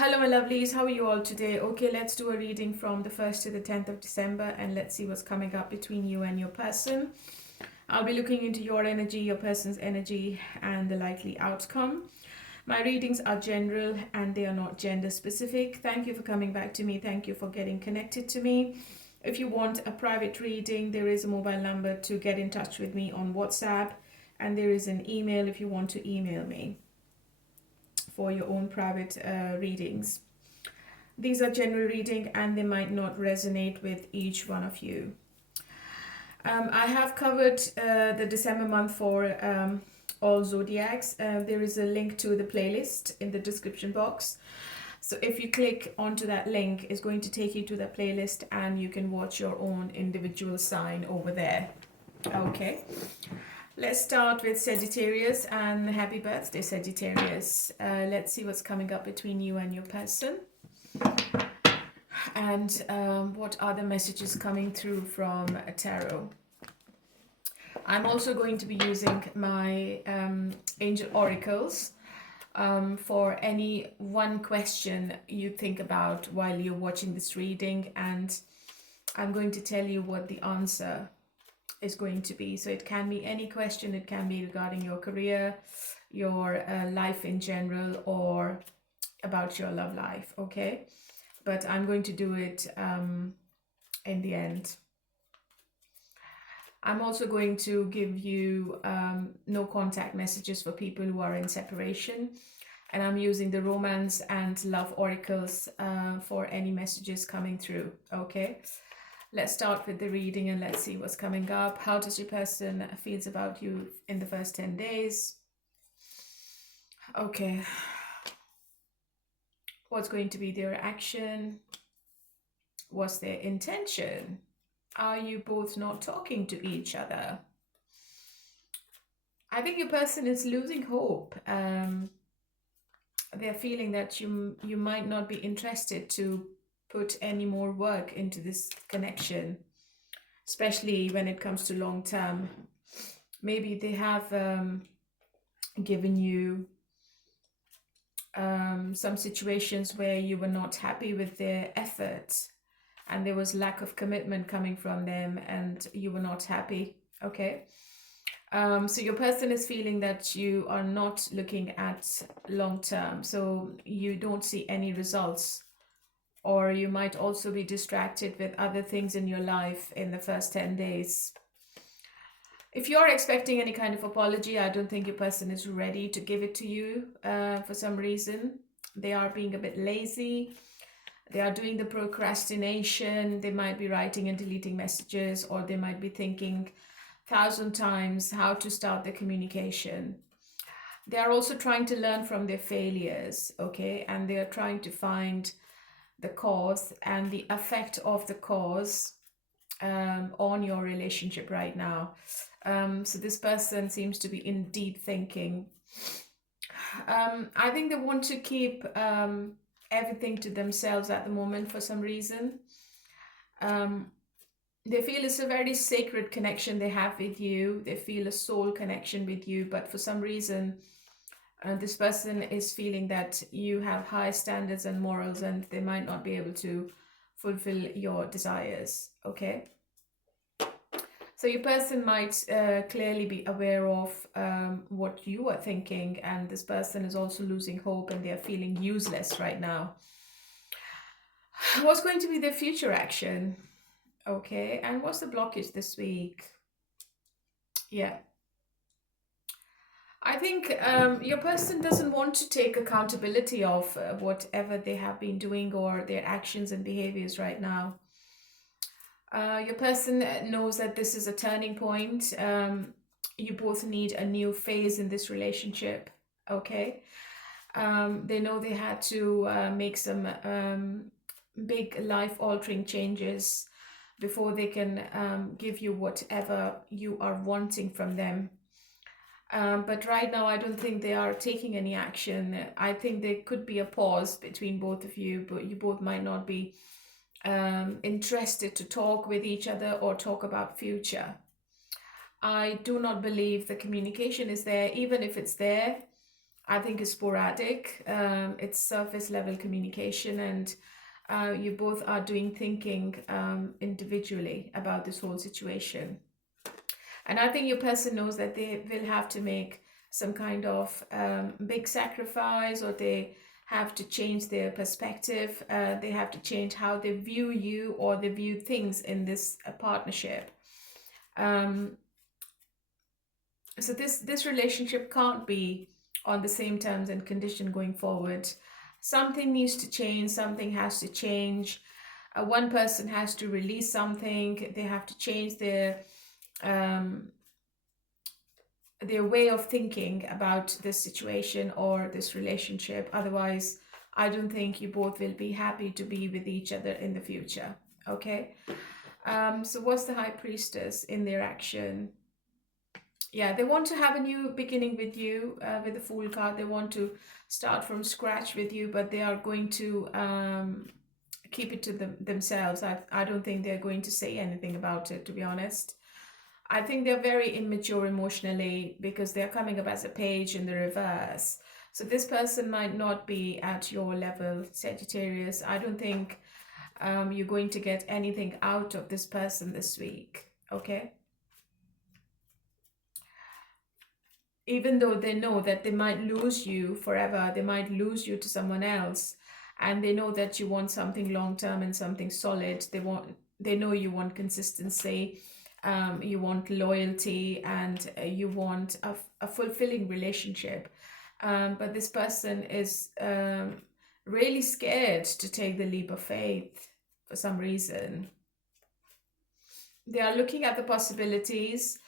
Hello, my lovelies. How are you all today? Okay, let's do a reading from the 1st to the 10th of December and let's see what's coming up between you and your person. I'll be looking into your energy, your person's energy, and the likely outcome. My readings are general and they are not gender specific. Thank you for coming back to me. Thank you for getting connected to me. If you want a private reading, there is a mobile number to get in touch with me on WhatsApp, and there is an email if you want to email me for your own private readings. These are general reading and they might not resonate with each one of you. I have covered the December month for all zodiacs. There is a link to the playlist in the description box. So if you click onto that link, it's going to take you to the playlist and you can watch your own individual sign over there. Okay. Let's start with Sagittarius, and happy birthday, Sagittarius. Let's see what's coming up between you and your person. And what are the messages coming through from tarot? I'm also going to be using my angel oracles for any one question you think about while you're watching this reading, and I'm going to tell you what the answer is going to be. So it can be any question. It can be regarding your career, your life in general, or about your love life. Okay, but I'm going to do it in the end. I'm also going to give you no contact messages for people who are in separation, and I'm using the romance and love oracles for any messages coming through. Okay, let's start with the reading and let's see what's coming up. How does your person feels about you in the first 10 days? Okay, what's going to be their action? What's their intention? Are you both not talking to each other? I think your person is losing hope. They're feeling that you might not be interested to put any more work into this connection, especially when it comes to long term. Maybe they have given you some situations where you were not happy with their efforts and there was lack of commitment coming from them and you were not happy. Okay. So your person is feeling that you are not looking at long term, so you don't see any results, or you might also be distracted with other things in your life in the first 10 days. If you're expecting any kind of apology, I don't think your person is ready to give it to you for some reason. They are being a bit lazy. They are doing the procrastination. They might be writing and deleting messages, or they might be thinking 1,000 times how to start the communication. They are also trying to learn from their failures, okay? And they are trying to find the cause and the effect of the cause on your relationship right now. So this person seems to be in deep thinking. I think they want to keep everything to themselves at the moment for some reason. They feel it's a very sacred connection they have with you. They feel a soul connection with you, but for some reason, this person is feeling that you have high standards and morals and they might not be able to fulfill your desires. Okay. So your person might clearly be aware of what you are thinking, and this person is also losing hope and they are feeling useless right now. What's going to be their future action? Okay, and what's the blockage this week? Yeah. I think your person doesn't want to take accountability of whatever they have been doing or their actions and behaviors right now. Your person knows that this is a turning point. You both need a new phase in this relationship. Okay. They know they had to make some big life-altering changes before they can give you whatever you are wanting from them. But right now, I don't think they are taking any action. I think there could be a pause between both of you, but you both might not be interested to talk with each other or talk about future. I do not believe the communication is there. Even if it's there, I think is sporadic. It's surface level communication, and you both are doing thinking individually about this whole situation. And I think your person knows that they will have to make some kind of big sacrifice, or they have to change their perspective. They have to change how they view you, or they view things in this partnership. So this relationship can't be on the same terms and condition going forward. Something needs to change. Something has to change. One person has to release something. They have to change their way of thinking about this situation or this relationship. Otherwise, I don't think you both will be happy to be with each other in the future. Okay. So what's the High Priestess in their action? Yeah, they want to have a new beginning with you, with the Fool card. They want to start from scratch with you, but they are going to keep it to themselves. I don't think they're going to say anything about it, to be honest. I think they're very immature emotionally, because they're coming up as a page in the reverse. So this person might not be at your level, Sagittarius. I don't think you're going to get anything out of this person this week, okay? Even though they know that they might lose you forever, they might lose you to someone else, and they know that you want something long-term and something solid. They know you want consistency, you want loyalty, and you want a fulfilling relationship. But this person is really scared to take the leap of faith for some reason. They are looking at the possibilities.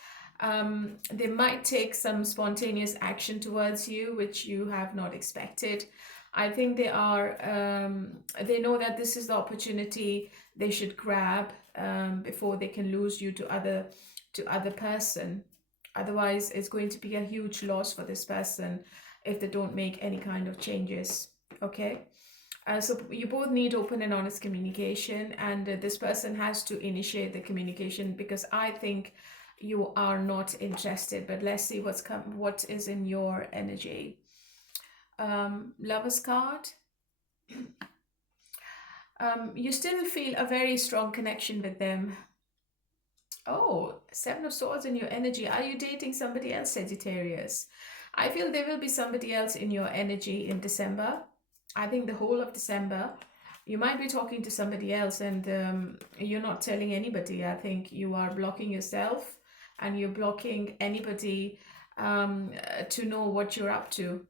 They might take some spontaneous action towards you, which you have not expected. I think they know that this is the opportunity they should grab before they can lose you to other person. Otherwise, it's going to be a huge loss for this person if they don't make any kind of changes. Okay. So you both need open and honest communication, and this person has to initiate the communication, because I think you are not interested. But let's see what is in your energy. Lover's card. You still feel a very strong connection with them. Oh, Seven of Swords in your energy. Are you dating somebody else, Sagittarius? I feel there will be somebody else in your energy in December. I think the whole of December, you might be talking to somebody else, and you're not telling anybody. I think you are blocking yourself, and you're blocking anybody to know what you're up to.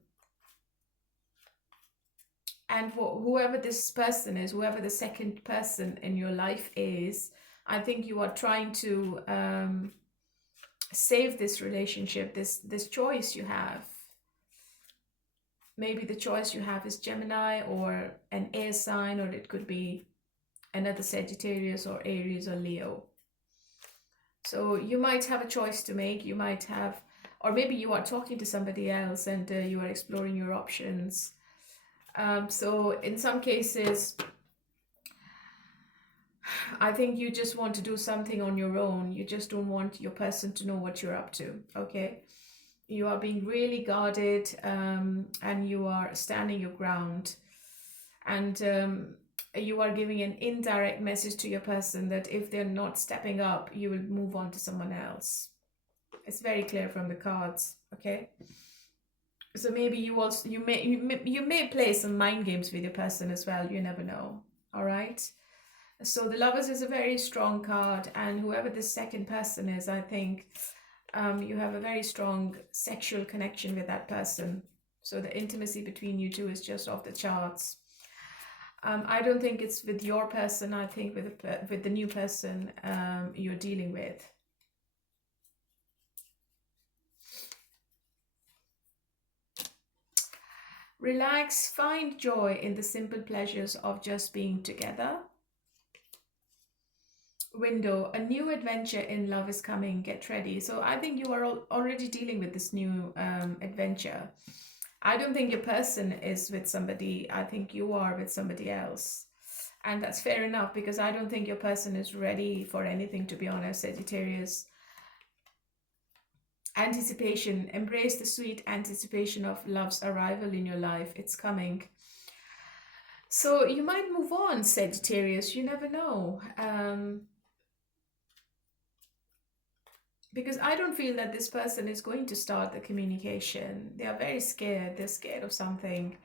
And whoever this person is, whoever the second person in your life is, I think you are trying to save this relationship, this choice you have. Maybe the choice you have is Gemini or an air sign, or it could be another Sagittarius or Aries or Leo. So you might have a choice to make. You might have, or maybe you are talking to somebody else and you are exploring your options. So in some cases, I think you just want to do something on your own. You just don't want your person to know what you're up to, okay? You are being really guarded, and you are standing your ground. And you are giving an indirect message to your person that if they're not stepping up, you will move on to someone else. It's very clear from the cards, okay? So maybe you may play some mind games with your person as well. You never know. All right. So the Lovers is a very strong card, and whoever the second person is, I think you have a very strong sexual connection with that person. So the intimacy between you two is just off the charts. I don't think it's with your person. I think with the new person you're dealing with. Relax, find joy in the simple pleasures of just being together. Window, a new adventure in love is coming, get ready. So I think you are already dealing with this new adventure. I don't think your person is with somebody. I think you are with somebody else. And that's fair enough, because I don't think your person is ready for anything, to be honest, Sagittarius. Anticipation. Embrace the sweet anticipation of love's arrival in your life. It's coming. So you might move on, Sagittarius. You never know. Because I don't feel that this person is going to start the communication. They are very scared. They're scared of something.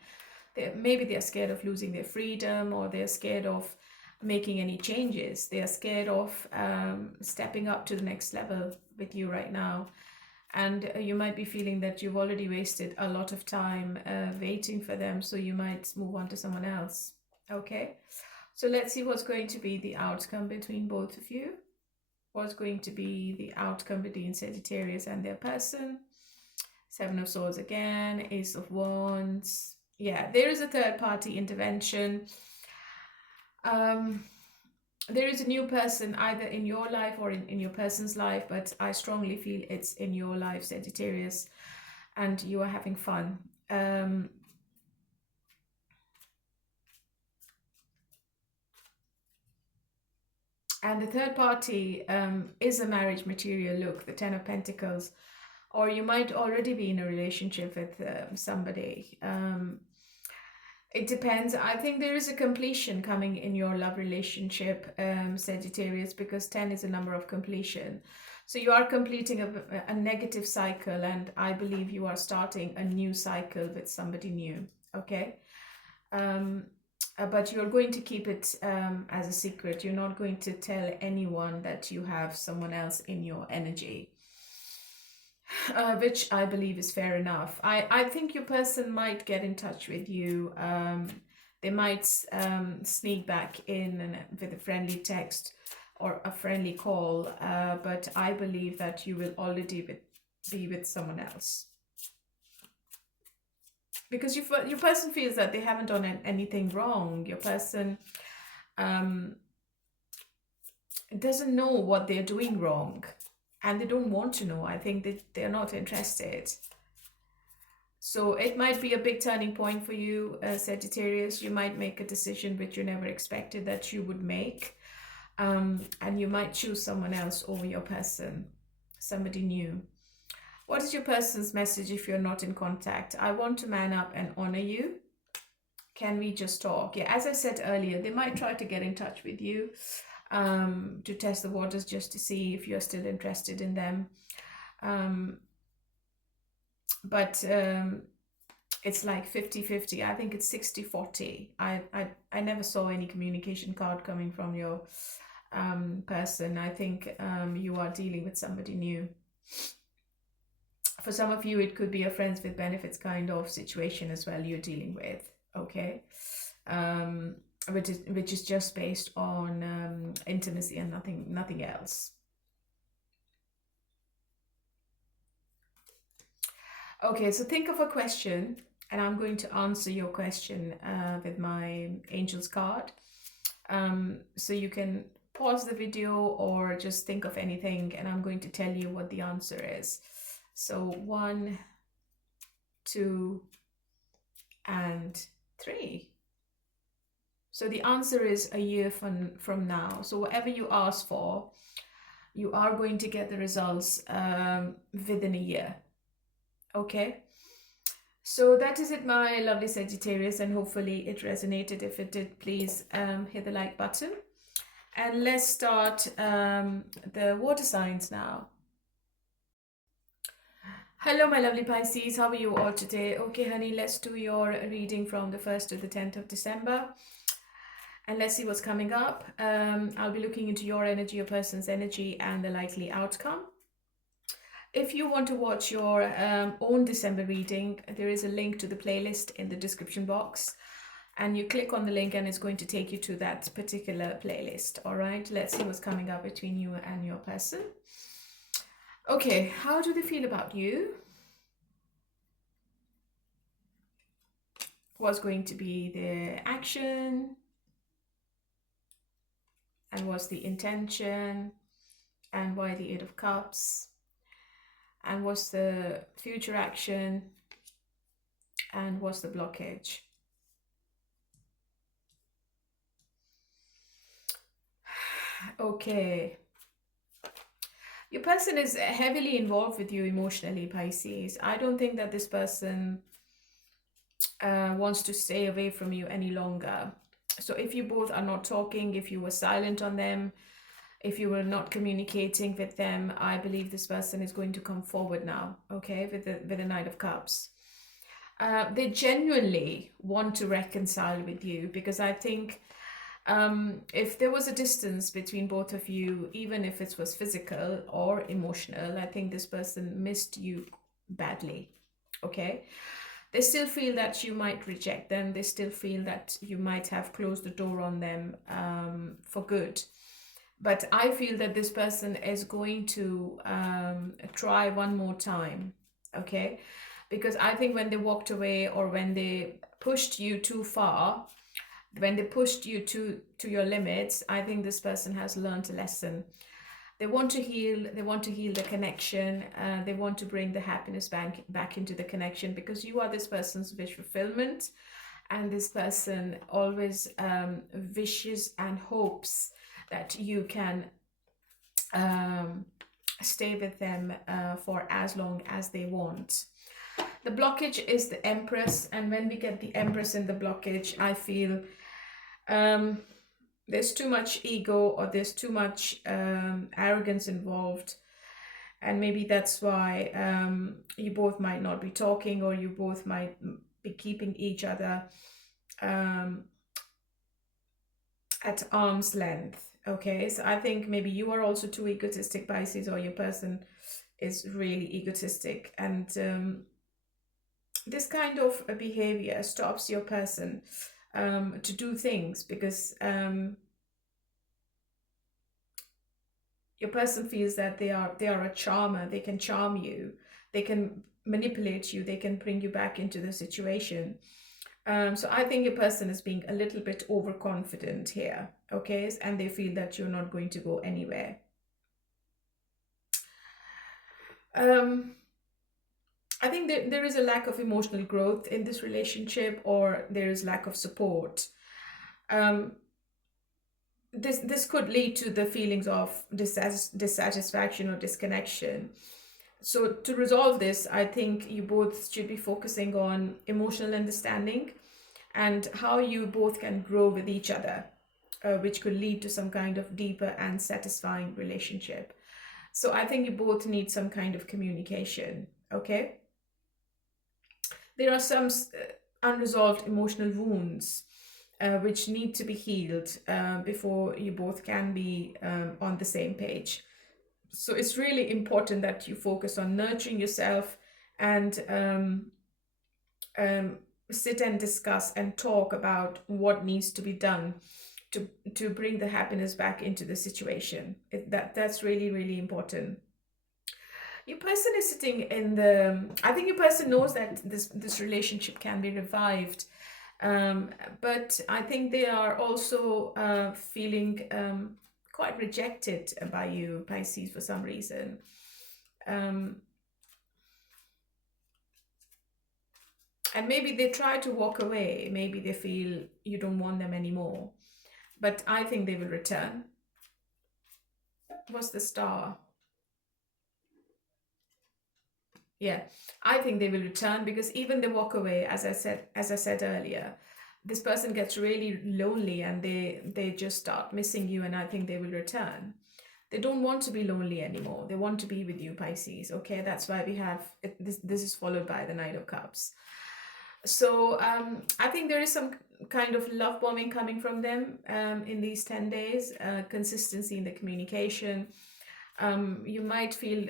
Maybe they're scared of losing their freedom, or they're scared of making any changes. They are scared of stepping up to the next level with you right now. And you might be feeling that you've already wasted a lot of time waiting for them, so you might move on to someone else. Okay, so let's see what's going to be the outcome between both of you. What's going to be the outcome between Sagittarius and their person? Seven of Swords again, Ace of Wands. Yeah, there is a third party intervention. There is a new person either in your life or in your person's life, but I strongly feel it's in your life, Sagittarius, and you are having fun. And the third party is a marriage material. Look, the Ten of Pentacles. Or you might already be in a relationship with somebody. It depends. I think there is a completion coming in your love relationship, Sagittarius, because 10 is a number of completion. So you are completing a negative cycle, and I believe you are starting a new cycle with somebody new, okay? But you're going to keep it as a secret. You're not going to tell anyone that you have someone else in your energy. Which I believe is fair enough. I think your person might get in touch with you. They might sneak back in with a friendly text or a friendly call, but I believe that you will already be with someone else. Because your person feels that they haven't done anything wrong. Your person doesn't know what they're doing wrong. And they don't want to know. I think that they're not interested. So it might be a big turning point for you, Sagittarius. You might make a decision which you never expected that you would make. And you might choose someone else over your person, somebody new. What is your person's message if you're not in contact? I want to man up and honor you. Can we just talk? Yeah, as I said earlier, they might try to get in touch with you. To test the waters, just to see if you're still interested in them. But it's like 50-50. I think it's 60-40. I never saw any communication card coming from your person. I think you are dealing with somebody new. For some of you, it could be a friends with benefits kind of situation as well you're dealing with, okay? Which is just based on intimacy and nothing else. Okay, so think of a question, and I'm going to answer your question with my Angels card. So you can pause the video or just think of anything, and I'm going to tell you what the answer is. So 1, 2, and 3. So the answer is a year from now. So whatever you ask for, you are going to get the results within a year. Okay? So that is it, my lovely Sagittarius, and hopefully it resonated. If it did, please hit the like button. And let's start the water signs now. Hello, my lovely Pisces. How are you all today? Okay, honey, let's do your reading from the 1st to the 10th of December. And let's see what's coming up. I'll be looking into your energy, your person's energy, and the likely outcome. If you want to watch your own December reading, there is a link to the playlist in the description box. And you click on the link and it's going to take you to that particular playlist. All right, let's see what's coming up between you and your person. Okay, how do they feel about you? What's going to be their action? And what's the intention? And why the 8 of Cups? And what's the future action? And what's the blockage? Okay. Your person is heavily involved with you emotionally, Pisces. I don't think that this person wants to stay away from you any longer. So if you both are not talking, if you were silent on them, if you were not communicating with them, I believe this person is going to come forward now, okay, with the Knight of Cups. They genuinely want to reconcile with you, because I think if there was a distance between both of you, even if it was physical or emotional, I think this person missed you badly, okay? They still feel that you might reject them. They still feel that you might have closed the door on them for good. But I feel that this person is going to try one more time, okay? Because I think when they walked away, or when they pushed you too far, when they pushed you to your limits, I think this person has learned a lesson. They want to heal. They want to heal the connection. They want to bring the happiness back into the connection, because you are this person's wish fulfillment. And this person always wishes and hopes that you can stay with them for as long as they want. The blockage is the Empress, and when we get the Empress in the blockage, I feel there's too much ego, or there's too much arrogance involved, and maybe that's why you both might not be talking, or you both might be keeping each other at arm's length. Okay, so I think maybe you are also too egotistic, Pisces, or your person is really egotistic, and this kind of behavior stops your person to do things, because your person feels that they are a charmer. They can charm you, they can manipulate you, they can bring you back into the situation. So I think your person is being a little bit overconfident here, okay? And they feel that you're not going to go anywhere. I think there is a lack of emotional growth in this relationship, or there is lack of support. This could lead to the feelings of dissatisfaction or disconnection. So to resolve this, I think you both should be focusing on emotional understanding and how you both can grow with each other, which could lead to some kind of deeper and satisfying relationship. So I think you both need some kind of communication, okay? There are some unresolved emotional wounds which need to be healed before you both can be on the same page. So it's really important that you focus on nurturing yourself and sit and discuss and talk about what needs to be done to bring the happiness back into the situation. That's really, really important. Your person is sitting in the, I think your person knows that this relationship can be revived, but I think they are also feeling quite rejected by you, Pisces, for some reason. And maybe they try to walk away. Maybe they feel you don't want them anymore. But I think they will return. What's the Star? Yeah, I think they will return, because even they walk away, as I said earlier, this person gets really lonely and they just start missing you, and I think they will return. They don't want to be lonely anymore. They want to be with you, Pisces. Okay, that's why we have this is followed by the Knight of Cups. So I think there is some kind of love bombing coming from them in these 10 days, consistency in the communication. You might feel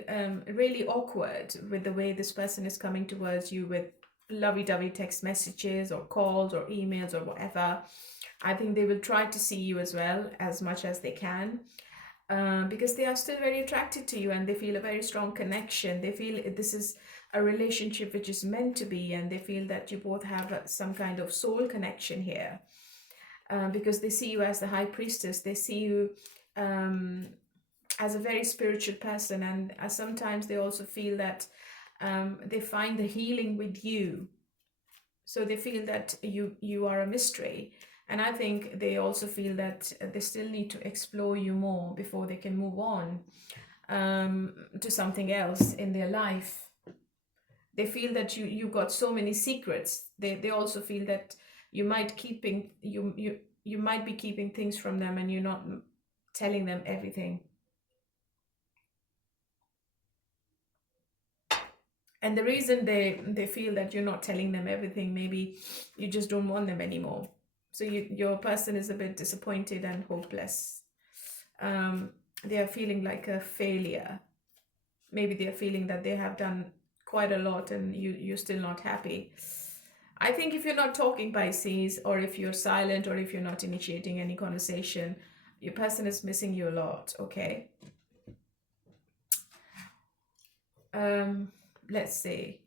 really awkward with the way this person is coming towards you with lovey-dovey text messages or calls or emails or whatever. I think they will try to see you as well, as much as they can, because they are still very attracted to you and they feel a very strong connection. They feel this is a relationship which is meant to be, and they feel that you both have some kind of soul connection here, because they see you as the High Priestess. They see you as a very spiritual person, and sometimes they also feel that they find the healing with you. So they feel that you are a mystery, and I think they also feel that they still need to explore you more before they can move on. to something else in their life. They feel that you got so many secrets. They also feel that you might you might be keeping things from them, and you're not telling them everything. And the reason they feel that you're not telling them everything, maybe you just don't want them anymore. So your person is a bit disappointed and hopeless. They are feeling like a failure. Maybe they are feeling that they have done quite a lot and you're still not happy. I think if you're not talking, Pisces, or if you're silent, or if you're not initiating any conversation, your person is missing you a lot, okay? Let's see.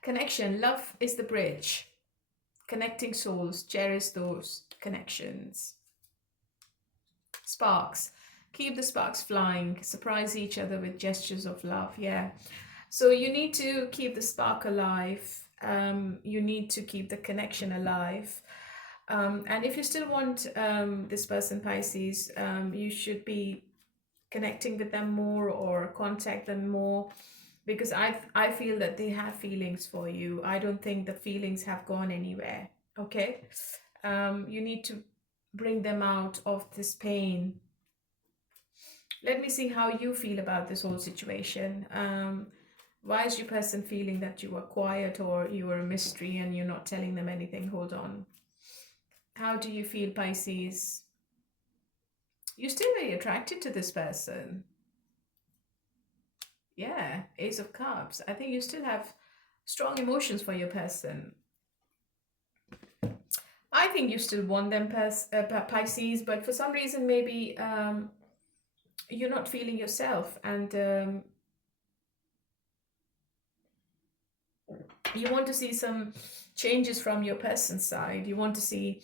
Connection. Love is the bridge. Connecting souls. Cherish those connections. Sparks. Keep the sparks flying. Surprise each other with gestures of love. Yeah. So you need to keep the spark alive. You need to keep the connection alive. And if you still want this person, Pisces, you should be connecting with them more or contact them more, because I feel that they have feelings for you. I don't think the feelings have gone anywhere, okay? You need to bring them out of this pain. Let me see how you feel about this whole situation. Why is your person feeling that you are quiet or you are a mystery and you're not telling them anything? Hold on. How do you feel, Pisces? You're still very attracted to this person. Yeah, Ace of Cups. I think you still have strong emotions for your person. I think you still want them, Pisces, but for some reason maybe you're not feeling yourself, and you want to see some changes from your person's side. You want to see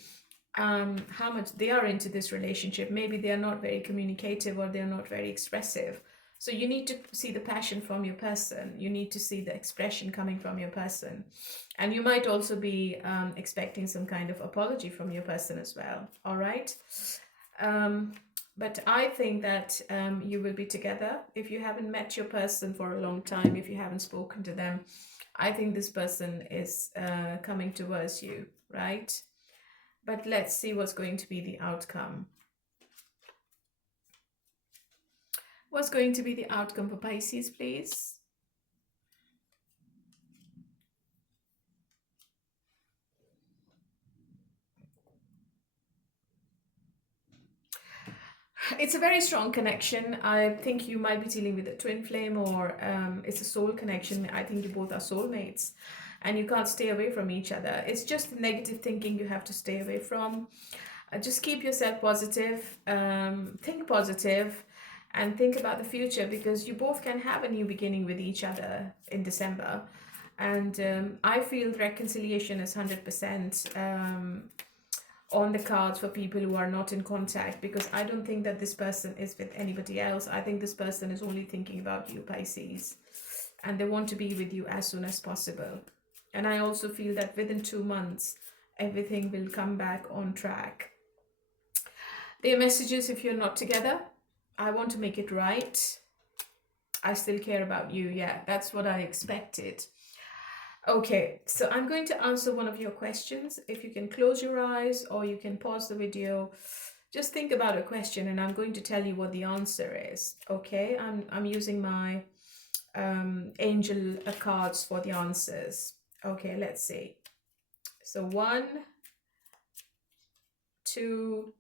how much they are into this relationship. Maybe they are not very communicative or they're not very expressive. So you need to see the passion from your person. You need to see the expression coming from your person. And you might also be expecting some kind of apology from your person as well. All right. But I think that you will be together. If you haven't met your person for a long time, if you haven't spoken to them, I think this person is coming towards you, right? But let's see what's going to be the outcome. What's going to be the outcome for Pisces, please? It's a very strong connection. I think you might be dealing with a twin flame, or it's a soul connection. I think you both are soulmates and you can't stay away from each other. It's just negative thinking you have to stay away from. Just keep yourself positive, think positive, and think about the future, because you both can have a new beginning with each other in December. And I feel reconciliation is 100% on the cards for people who are not in contact, because I don't think that this person is with anybody else. I think this person is only thinking about you, Pisces, and they want to be with you as soon as possible. And I also feel that within 2 months, everything will come back on track. Their messages: if you're not together, I want to make it right. I still care about you. Yeah, that's what I expected. Okay, so I'm going to answer one of your questions. If you can close your eyes or you can pause the video, just think about a question and I'm going to tell you what the answer is. Okay, I'm using my angel cards for the answers. Okay, let's see. So 1, 2,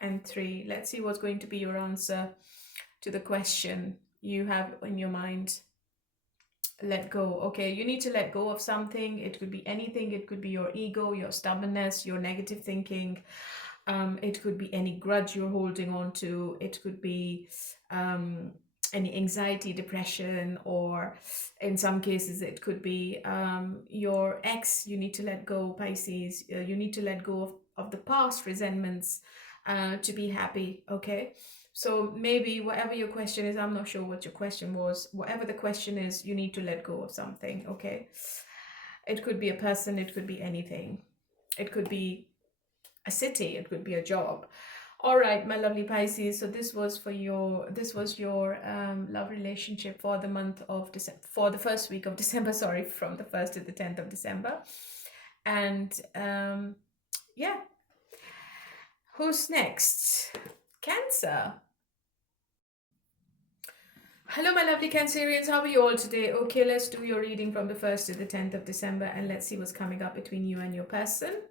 and 3. Let's see what's going to be your answer to the question you have in your mind. Let go. Okay, you need to let go of something. It could be anything. It could be your ego, your stubbornness, your negative thinking. It could be any grudge you're holding on to. It could be any anxiety, depression, or in some cases it could be your ex. You need to let go, Pisces. You need to let go of the past resentments to be happy. Okay, so maybe whatever your question is, I'm not sure what your question was. Whatever the question is, you need to let go of something. Okay, it could be a person, it could be anything. It could be a city, it could be a job. All right, my lovely Pisces. So this was your love relationship for the month of December, for the first week of December. Sorry, from the 1st to the 10th of December. And yeah, who's next? Cancer. Hello, my lovely Cancerians. How are you all today? Okay, let's do your reading from the 1st to the 10th of December, and let's see what's coming up between you and your person.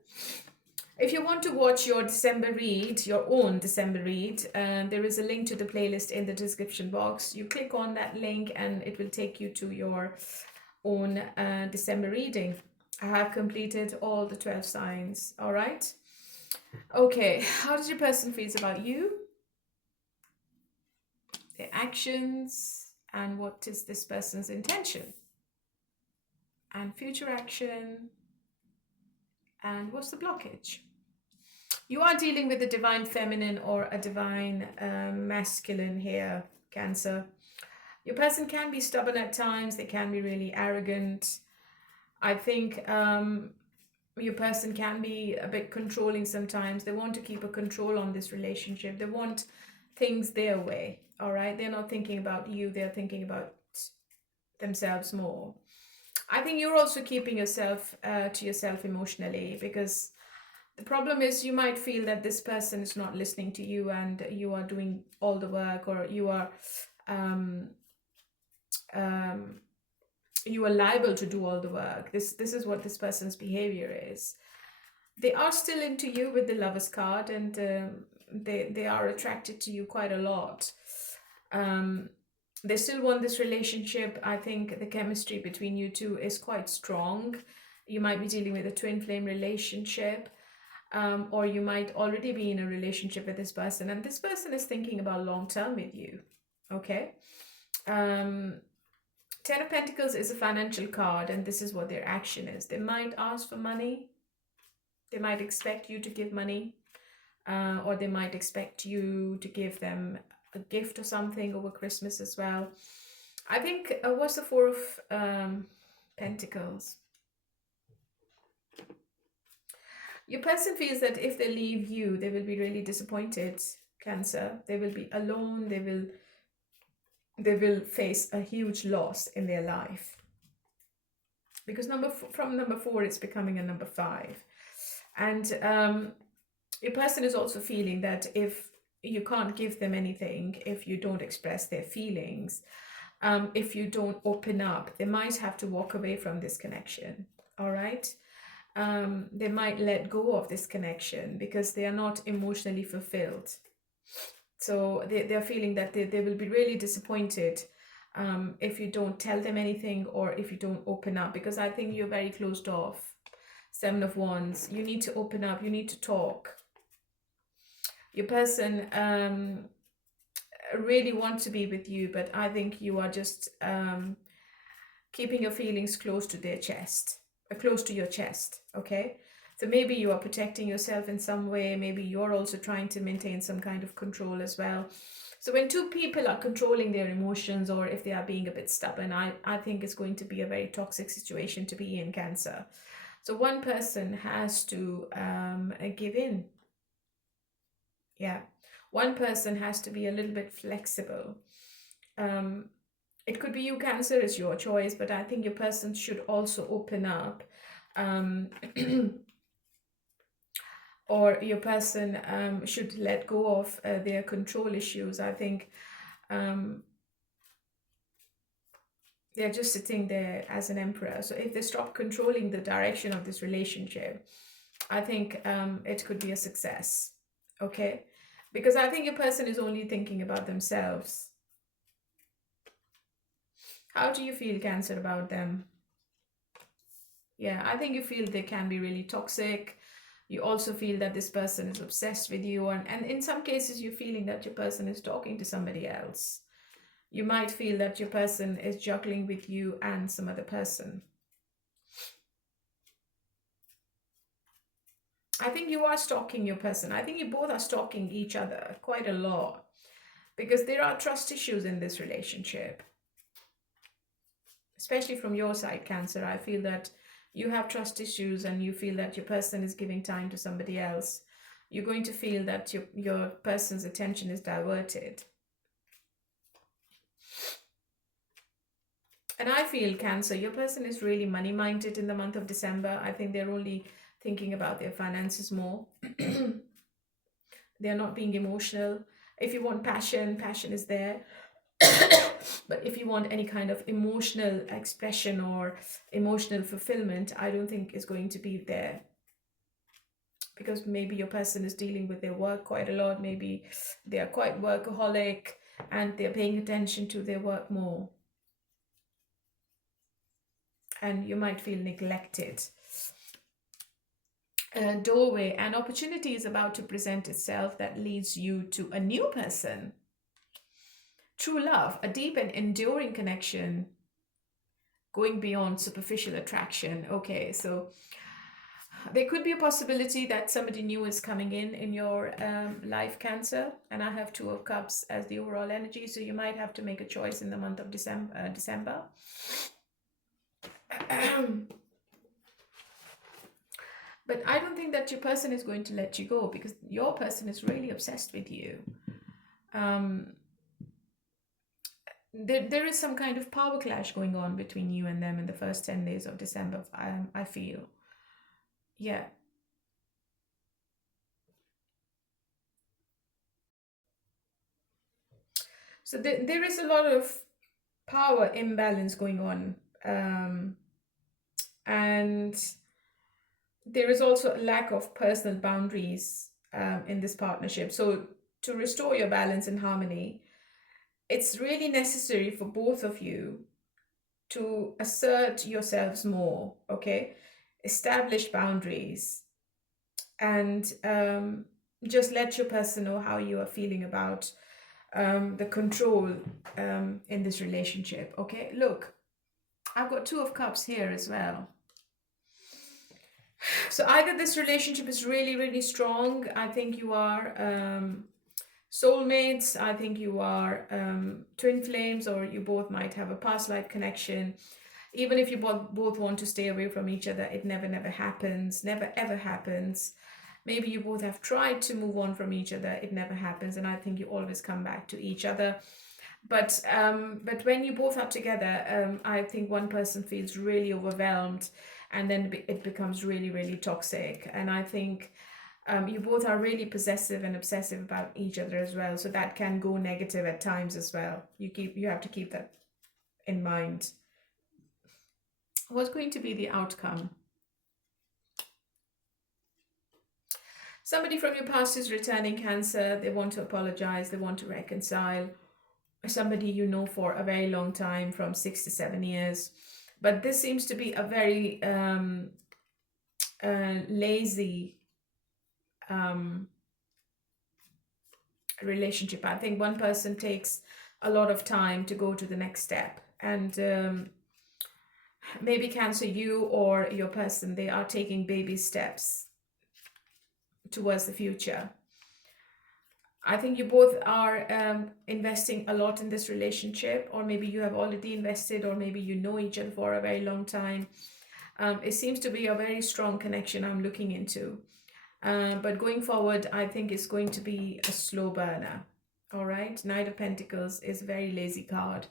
If you want to watch your December read, your own December read, there is a link to the playlist in the description box. You click on that link and it will take you to your own December reading. I have completed all the 12 signs. All right. Okay. How does your person feel about you? Their actions, and what is this person's intention? And future action. And what's the blockage? You are dealing with a divine feminine or a divine masculine here, Cancer. Your person can be stubborn at times. They can be really arrogant. I think your person can be a bit controlling sometimes. They want to keep a control on this relationship. They want things their way, all right? They're not thinking about you. They're thinking about themselves more. I think you're also keeping yourself to yourself emotionally, because the problem is you might feel that this person is not listening to you and you are doing all the work, or you are liable to do all the work. This is what this person's behavior is. They are still into you with the Lovers card, and they are attracted to you quite a lot. They still want this relationship. I think the chemistry between you two is quite strong. You might be dealing with a twin flame relationship, or you might already be in a relationship with this person, and this person is thinking about long term with you. Okay. 10 of Pentacles is a financial card, and this is what their action is. They might ask for money. They might expect you to give money, or they might expect you to give them a gift or something over Christmas as well. I think what's the 4 of Pentacles? Your person feels that if they leave you, they will be really disappointed, Cancer. They will be alone. They will face a huge loss in their life, because from number 4 it's becoming a number 5. And your person is also feeling that if you can't give them anything, if you don't express their feelings, if you don't open up, they might have to walk away from this connection. All right. They might let go of this connection because they are not emotionally fulfilled. So they're feeling that they will be really disappointed if you don't tell them anything, or if you don't open up, because I think you're very closed off. 7 of Wands. You need to open up. You need to talk. Your person really wants to be with you, but I think you are just keeping your feelings close to their chest, close to your chest. Okay. So maybe you are protecting yourself in some way. Maybe you're also trying to maintain some kind of control as well. So when two people are controlling their emotions, or if they are being a bit stubborn, I think it's going to be a very toxic situation to be in, Cancer. So one person has to give in. Yeah. One person has to be a little bit flexible. It could be you, Cancer, it's your choice, but I think your person should also open up. Or your person should let go of their control issues. I think they're just sitting there as an emperor. So if they stop controlling the direction of this relationship, I think it could be a success. Okay? Because I think your person is only thinking about themselves. How do you feel, Cancer, about them? Yeah, I think you feel they can be really toxic. You also feel that this person is obsessed with you, and in some cases you're feeling that your person is talking to somebody else. You might feel that your person is juggling with you and some other person. I think you are stalking your person. I think you both are stalking each other quite a lot, because there are trust issues in this relationship. Especially from your side, Cancer, I feel that you have trust issues and you feel that your person is giving time to somebody else. you're going to feel that your person's attention is diverted. And I feel, Cancer, your person is really money-minded in the month of December. I think they're only thinking about their finances more. They're not being emotional. If you want passion, passion is there. But if you want any kind of emotional expression or emotional fulfillment, I don't think it's going to be there. Because maybe your person is dealing with their work quite a lot. Maybe they are quite workaholic and they're paying attention to their work more. And you might feel neglected. A doorway, an opportunity is about to present itself that leads you to a new person. True love, a deep and enduring connection, going beyond superficial attraction. Okay, so there could be a possibility that somebody new is coming in your life, Cancer. And I have Two of Cups as the overall energy, so you might have to make a choice in the month of December. But I don't think that your person is going to let you go, because your person is really obsessed with you. There is some kind of power clash going on between you and them in the first 10 days of December, I feel. Yeah. So there is a lot of power imbalance going on. And there is also a lack of personal boundaries in this partnership. So to restore your balance and harmony, it's really necessary for both of you to assert yourselves more, okay? Establish boundaries and just let your person know how you are feeling about the control in this relationship, okay? Look, I've got Two of Cups here as well. So either this relationship is really, really strong. I think you are soulmates. I think you are twin flames, or you both might have a past life connection. Even if you both want to stay away from each other, it never happens. Never, ever happens. Maybe you both have tried to move on from each other. It never happens. And I think you always come back to each other. But when you both are together, I think one person feels really overwhelmed, and then it becomes really, really toxic. And I think you both are really possessive and obsessive about each other as well. So that can go negative at times as well. You have to keep that in mind. What's going to be the outcome? Somebody from your past is returning, Cancer. They want to apologize. They want to reconcile. Somebody you know for a very long time, from 6 to 7 years. But this seems to be a very lazy relationship. I think one person takes a lot of time to go to the next step. And maybe, Cancer, you or your person, they are taking baby steps towards the future. I think you both are investing a lot in this relationship, or maybe you have already invested, or maybe you know each other for a very long time. It seems to be a very strong connection I'm looking into. But going forward, I think it's going to be a slow burner. All right. Knight of Pentacles is a very lazy card.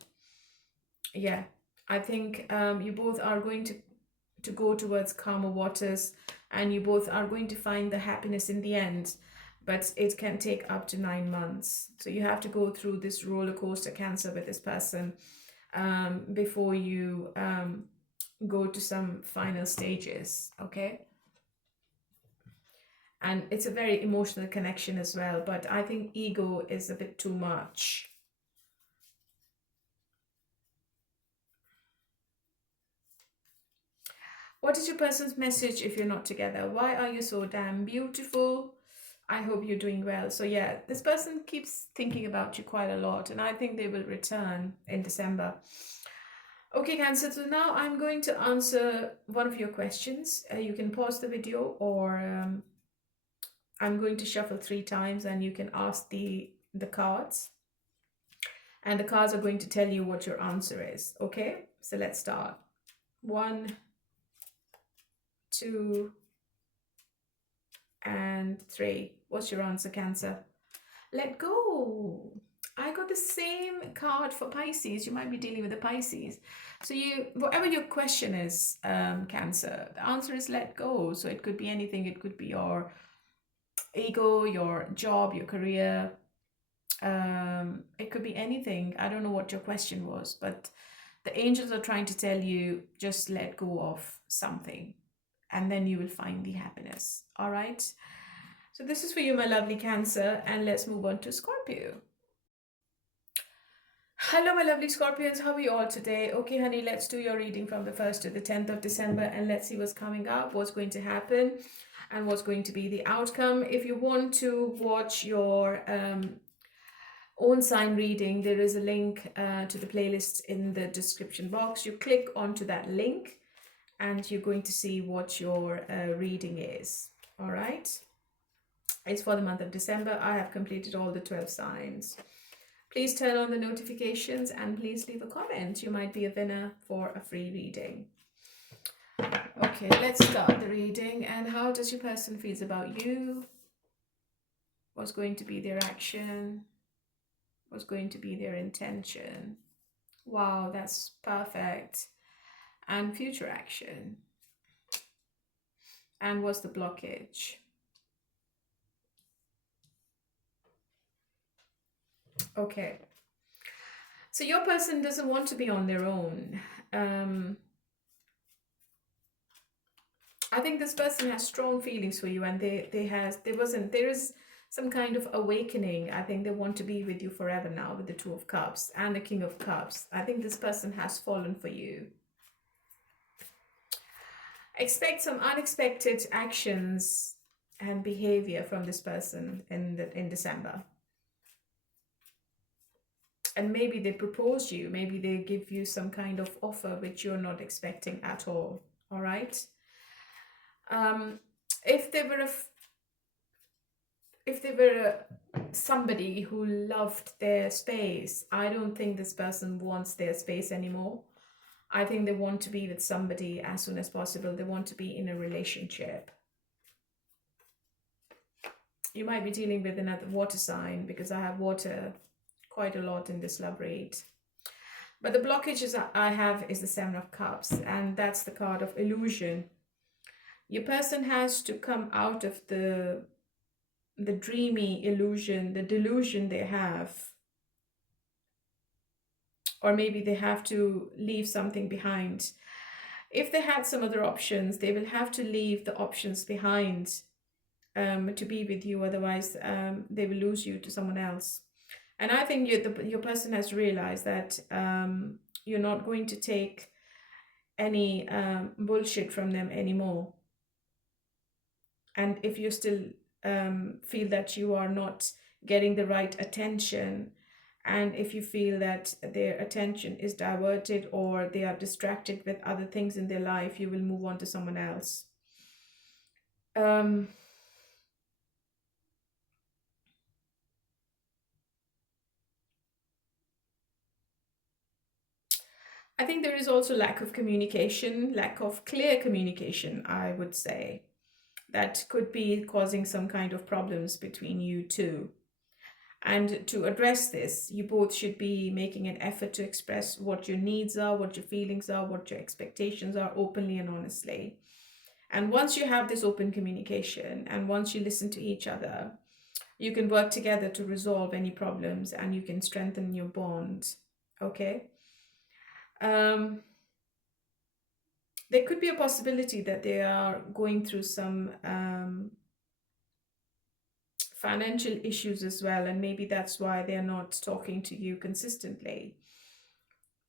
Yeah. I think you both are going to go towards calmer waters, and you both are going to find the happiness in the end. But it can take up to 9 months. So you have to go through this roller coaster, Cancer, with this person before you go to some final stages, okay? And it's a very emotional connection as well, but I think ego is a bit too much. What is your person's message if you're not together? Why are you so damn beautiful? I hope you're doing well. So yeah, this person keeps thinking about you quite a lot, and I think they will return in December. Okay, Cancer, so now I'm going to answer one of your questions. You can pause the video, or I'm going to shuffle 3 times, and you can ask the cards. And the cards are going to tell you what your answer is. Okay, so let's start. 1, 2, and 3. What's your answer, Cancer? Let go. I got the same card for Pisces. You might be dealing with a Pisces. So whatever your question is, Cancer, the answer is let go. So it could be anything. It could be your ego, your job, your career. It could be anything. I don't know what your question was, but the angels are trying to tell you just let go of something, and then you will find the happiness. All right. So this is for you, my lovely Cancer, and let's move on to Scorpio. Hello, my lovely Scorpions. How are you all today? Okay, honey, let's do your reading from the 1st to the 10th of December, and let's see what's coming up, what's going to happen, and what's going to be the outcome. If you want to watch your own sign reading, there is a link to the playlist in the description box. You click onto that link, and you're going to see what your reading is. All right. It's for the month of December. I have completed all the 12 signs. Please turn on the notifications and please leave a comment. You might be a winner for a free reading. Okay, let's start the reading. And how does your person feel about you? What's going to be their action? What's going to be their intention? Wow, that's perfect. And future action. And what's the blockage? Okay. So your person doesn't want to be on their own. I think this person has strong feelings for you, and there is some kind of awakening. I think they want to be with you forever now with the 2 of Cups and the King of Cups. I think this person has fallen for you. Expect some unexpected actions and behavior from this person in December. And maybe they propose you, maybe they give you some kind of offer which you're not expecting at all. All right. If they were somebody who loved their space, I don't think this person wants their space anymore. I think they want to be with somebody as soon as possible. They want to be in a relationship. You might be dealing with another water sign, because I have water quite a lot in this love read. But the blockages I have is the 7 of Cups, and that's the card of illusion. Your person has to come out of the dreamy illusion, the delusion they have. Or maybe they have to leave something behind. If they had some other options, they will have to leave the options behind to be with you. Otherwise, they will lose you to someone else. And I think your person has realized that you're not going to take any bullshit from them anymore. And if you still feel that you are not getting the right attention, and if you feel that their attention is diverted or they are distracted with other things in their life, you will move on to someone else. I think there is also lack of communication, lack of clear communication, I would say. That could be causing some kind of problems between you two. And to address this, you both should be making an effort to express what your needs are, what your feelings are, what your expectations are, openly and honestly. And once you have this open communication, and once you listen to each other, you can work together to resolve any problems, and you can strengthen your bond. Okay? There could be a possibility that they are going through some financial issues as well, and maybe that's why they're not talking to you consistently.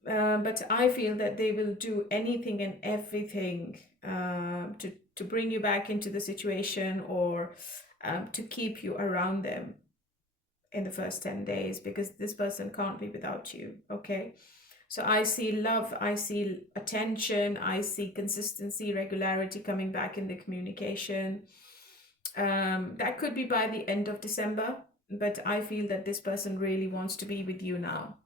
But I feel that they will do anything and everything to bring you back into the situation, or to keep you around them in the first 10 days, because this person can't be without you. Okay? So I see love, I see attention, I see consistency, regularity coming back in the communication. That could be by the end of December, but I feel that this person really wants to be with you now.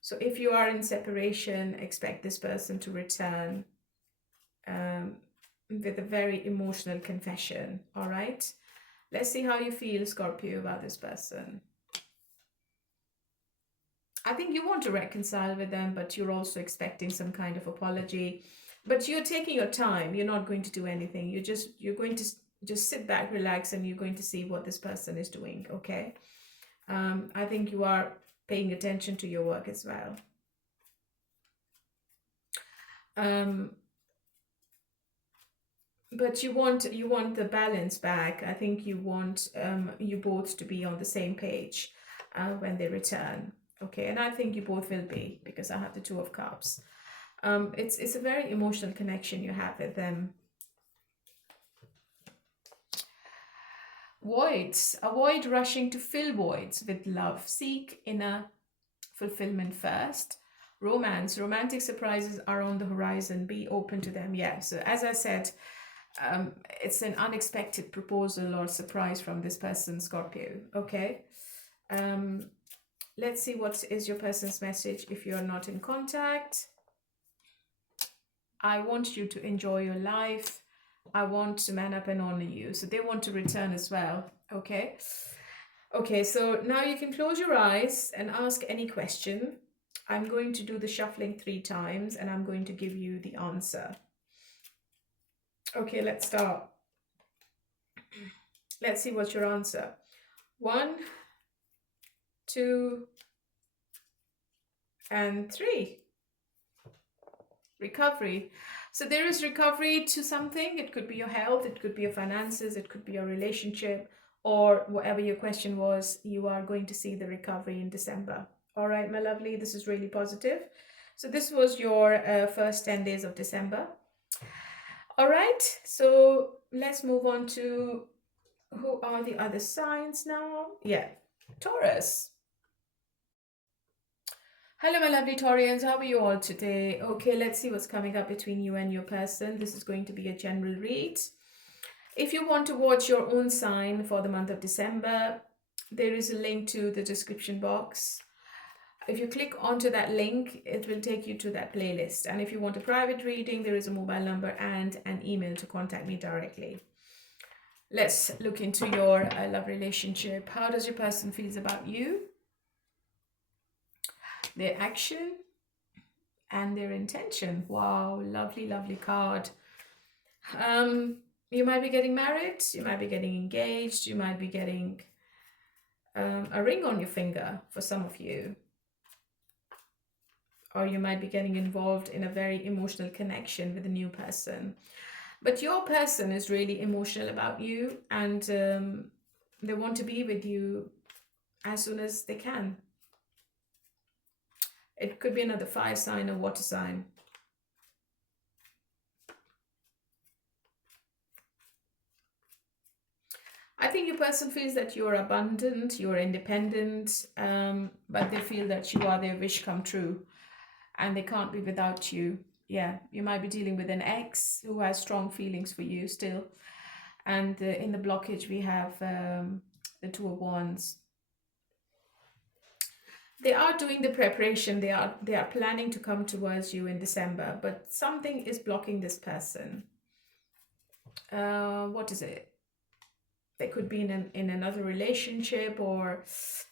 So if you are in separation, expect this person to return with a very emotional confession. All right. Let's see how you feel, Scorpio, about this person. I think you want to reconcile with them, but you're also expecting some kind of apology. But you're taking your time. You're not going to do anything. You're going to just sit back, relax, and you're going to see what this person is doing. Okay. I think you are paying attention to your work as well. But you want the balance back. I think you want you both to be on the same page when they return. Okay, and I think you both will be, because I have the Two of Cups. It's a very emotional connection you have with them. Voids. Avoid rushing to fill voids with love. Seek inner fulfillment first. Romance. Romantic surprises are on the horizon. Be open to them. Yeah, so as I said, it's an unexpected proposal or surprise from this person, Scorpio. Okay. Let's see what is your person's message if you're not in contact. I want you to enjoy your life. I want to man up and honor you. So they want to return as well. Okay. Okay, so now you can close your eyes and ask any question. I'm going to do the shuffling 3 times and I'm going to give you the answer. Okay, let's start. Let's see what's your answer. 1, 2, and 3. Recovery. So there is recovery to something. It could be your health, it could be your finances, it could be your relationship, or whatever your question was. You are going to see the recovery in December. All right, my lovely, this is really positive. So this was your first 10 days of December. All right, so let's move on to who are the other signs now. Yeah, Taurus. Hello, my lovely Taurians. How are you all today? Okay, let's see what's coming up between you and your person. This is going to be a general read. If you want to watch your own sign for the month of December, there is a link to the description box. If you click onto that link, it will take you to that playlist. And if you want a private reading, there is a mobile number and an email to contact me directly. Let's look into your love relationship. How does your person feel about you? Their action and their intention. Wow, lovely, lovely card. You might be getting married, you might be getting engaged, you might be getting a ring on your finger for some of you. Or you might be getting involved in a very emotional connection with a new person. But your person is really emotional about you, and they want to be with you as soon as they can. It could be another fire sign or water sign. I think your person feels that you're abundant, you're independent, but they feel that you are their wish come true and they can't be without you. Yeah, you might be dealing with an ex who has strong feelings for you still. And in the blockage, we have the Two of Wands. They are doing the preparation. They are planning to come towards you in December, but something is blocking this person. What is it? They could be in another relationship, or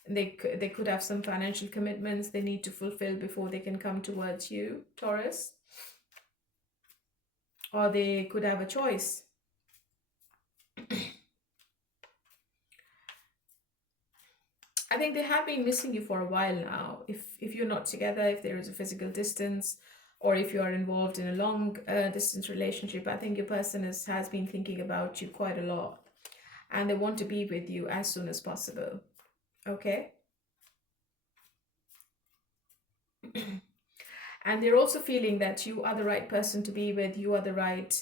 they could have some financial commitments they need to fulfill before they can come towards you, Taurus. Or they could have a choice. I think they have been missing you for a while now. If you're not together, if there is a physical distance, or if you are involved in a long distance relationship, I think your person has been thinking about you quite a lot. And they want to be with you as soon as possible. Okay? And they're also feeling that you are the right person to be with. You are the right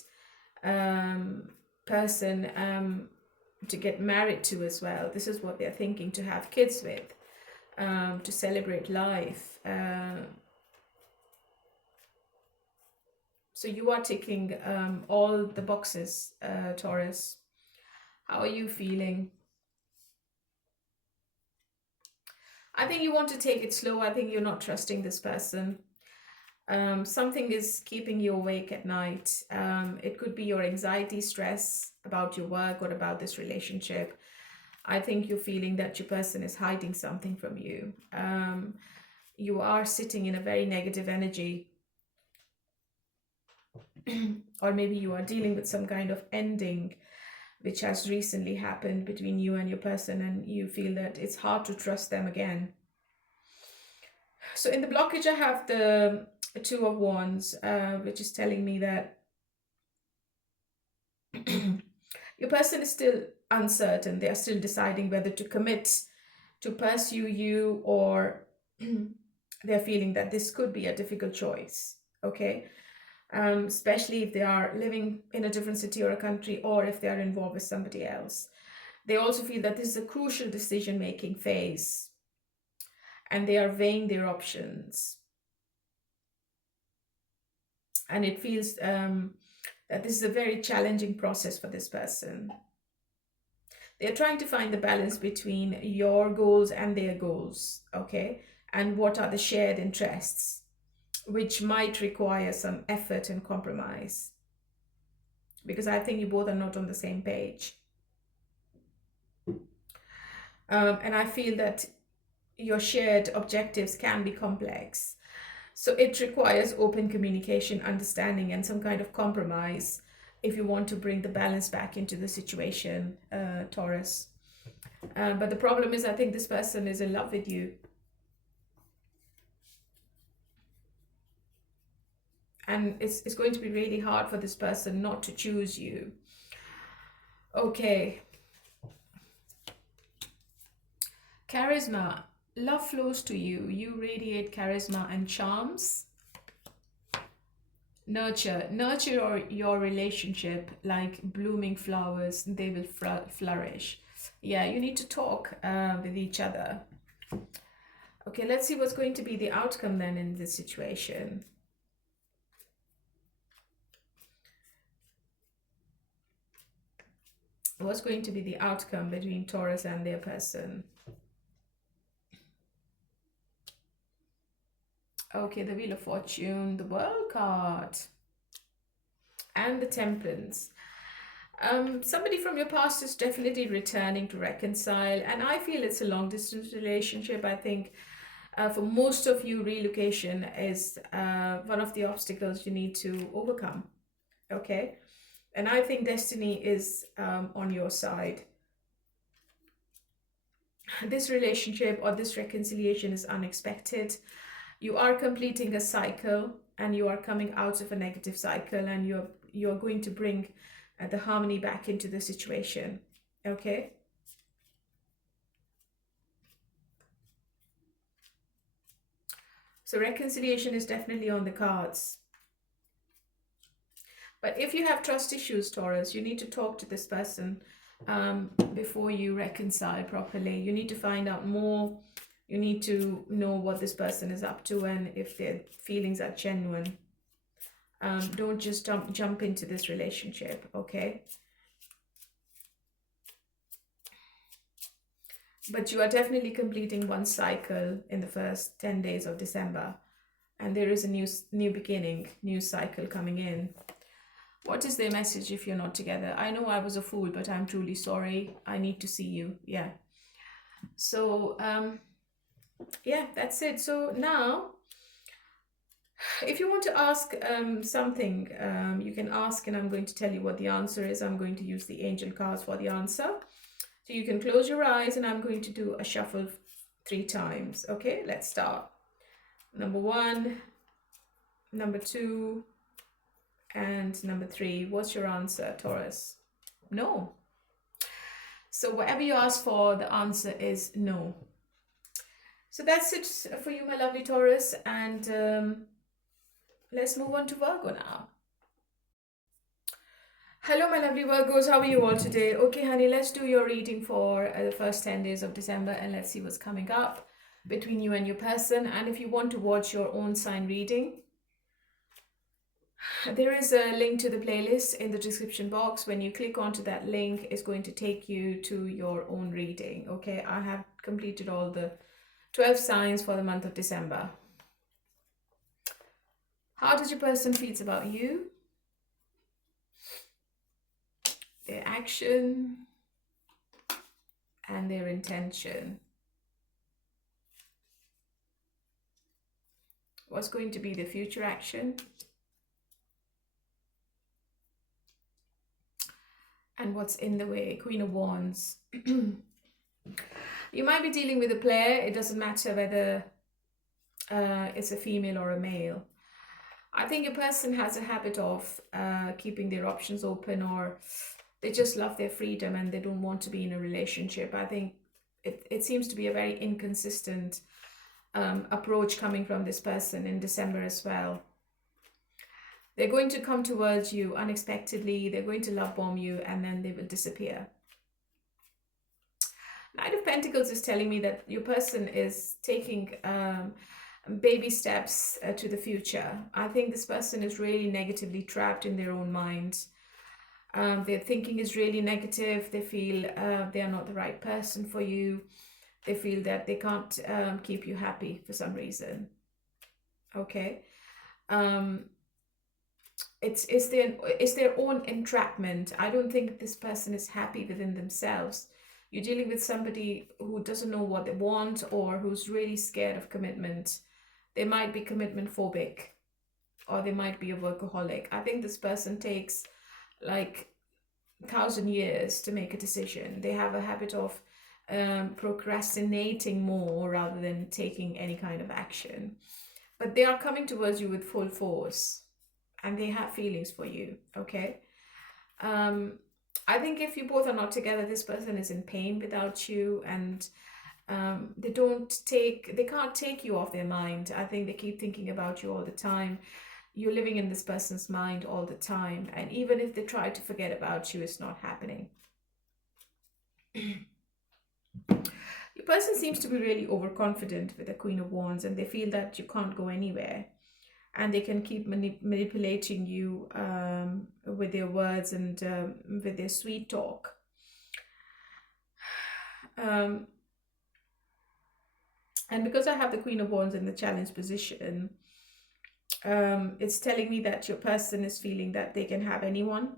person to get married to as well. This is what they're thinking, to have kids with, to celebrate life. So you are ticking all the boxes, Taurus. How are you feeling? I think you want to take it slow. I think you're not trusting this person. Something is keeping you awake at night. It could be your anxiety, stress about your work or about this relationship. I think you're feeling that your person is hiding something from you. You are sitting in a very negative energy, or maybe you are dealing with some kind of ending which has recently happened between you and your person, and you feel that it's hard to trust them again. So in the blockage, I have the Two of Wands, which is telling me that your person is still uncertain. They are still deciding whether to commit to pursue you, or they're feeling that this could be a difficult choice. Okay. Especially if they are living in a different city or a country, or if they are involved with somebody else. They also feel that this is a crucial decision-making phase, and they are weighing their options. And it feels that this is a very challenging process for this person. They're trying to find the balance between your goals and their goals, okay? And what are the shared interests, which might require some effort and compromise. Because I think you both are not on the same page. And I feel that your shared objectives can be complex. So it requires open communication, understanding, and some kind of compromise if you want to bring the balance back into the situation, Taurus. But the problem is, I think this person is in love with you. And it's going to be really hard for this person not to choose you. Okay. Charisma. Love flows to you. You radiate charisma and charms. Nurture your relationship like blooming flowers. They will flourish. Yeah, you need to talk with each other. Okay, let's see what's going to be the outcome then in this situation. What's going to be the outcome between Taurus and their person? Okay, the Wheel of Fortune, the World card, and the Temperance. Somebody from your past is definitely returning to reconcile, and I feel it's a long distance relationship. I think for most of you, relocation is one of the obstacles you need to overcome. Okay, and I think destiny is on your side. This relationship or this reconciliation is unexpected. You are completing a cycle, and you are coming out of a negative cycle, and you're going to bring the harmony back into the situation. Okay. So reconciliation is definitely on the cards. But if you have trust issues, Taurus, you need to talk to this person before you reconcile properly. You need to find out more. You need to know what this person is up to and if their feelings are genuine. Don't just jump into this relationship, okay? But you are definitely completing one cycle in the first 10 days of December. And there is a new beginning, new cycle coming in. What is their message if you're not together? I know I was a fool, but I'm truly sorry. I need to see you. Yeah. So, yeah, that's it. So now, if you want to ask something, you can ask, and I'm going to tell you what the answer is. I'm going to use the angel cards for the answer. So you can close your eyes, and I'm going to do a shuffle 3 times. Okay, let's start. Number 1, number 2, and number 3. What's your answer, Taurus? No. So whatever you ask for, the answer is no. So that's it for you, my lovely Taurus, and let's move on to Virgo now. Hello, my lovely Virgos. How are you all today? Okay, honey, let's do your reading for the first 10 days of December, and let's see what's coming up between you and your person. And if you want to watch your own sign reading, there is a link to the playlist in the description box. When you click onto that link, it's going to take you to your own reading. Okay, I have completed all the 12 signs for the month of December. How does your person feels about you? Their action and their intention. What's going to be the future action? And what's in the way? Queen of Wands. You might be dealing with a player. It doesn't matter whether it's a female or a male. I think a person has a habit of keeping their options open, or they just love their freedom and they don't want to be in a relationship. I think it seems to be a very inconsistent approach coming from this person in December as well. They're going to come towards you unexpectedly. They're going to love bomb you and then they will disappear. Knight of Pentacles is telling me that your person is taking baby steps to the future. I think this person is really negatively trapped in their own mind. Their thinking is really negative. They feel they are not the right person for you. They feel that they can't keep you happy for some reason. Okay. It's their own entrapment. I don't think this person is happy within themselves. You're dealing with somebody who doesn't know what they want or who's really scared of commitment. They might be commitment phobic or they might be a workaholic. I think this person takes like 1,000 years to make a decision. They have a habit of procrastinating more rather than taking any kind of action. But they are coming towards you with full force and they have feelings for you, okay? I think if you both are not together, this person is in pain without you, and they can't take you off their mind. I think they keep thinking about you all the time. You're living in this person's mind all the time, and even if they try to forget about you, it's not happening. Your person seems to be really overconfident with the Queen of Wands, and they feel that you can't go anywhere. And they can keep manipulating you with their words and with their sweet talk. And because I have the Queen of Wands in the challenge position, it's telling me that your person is feeling that they can have anyone.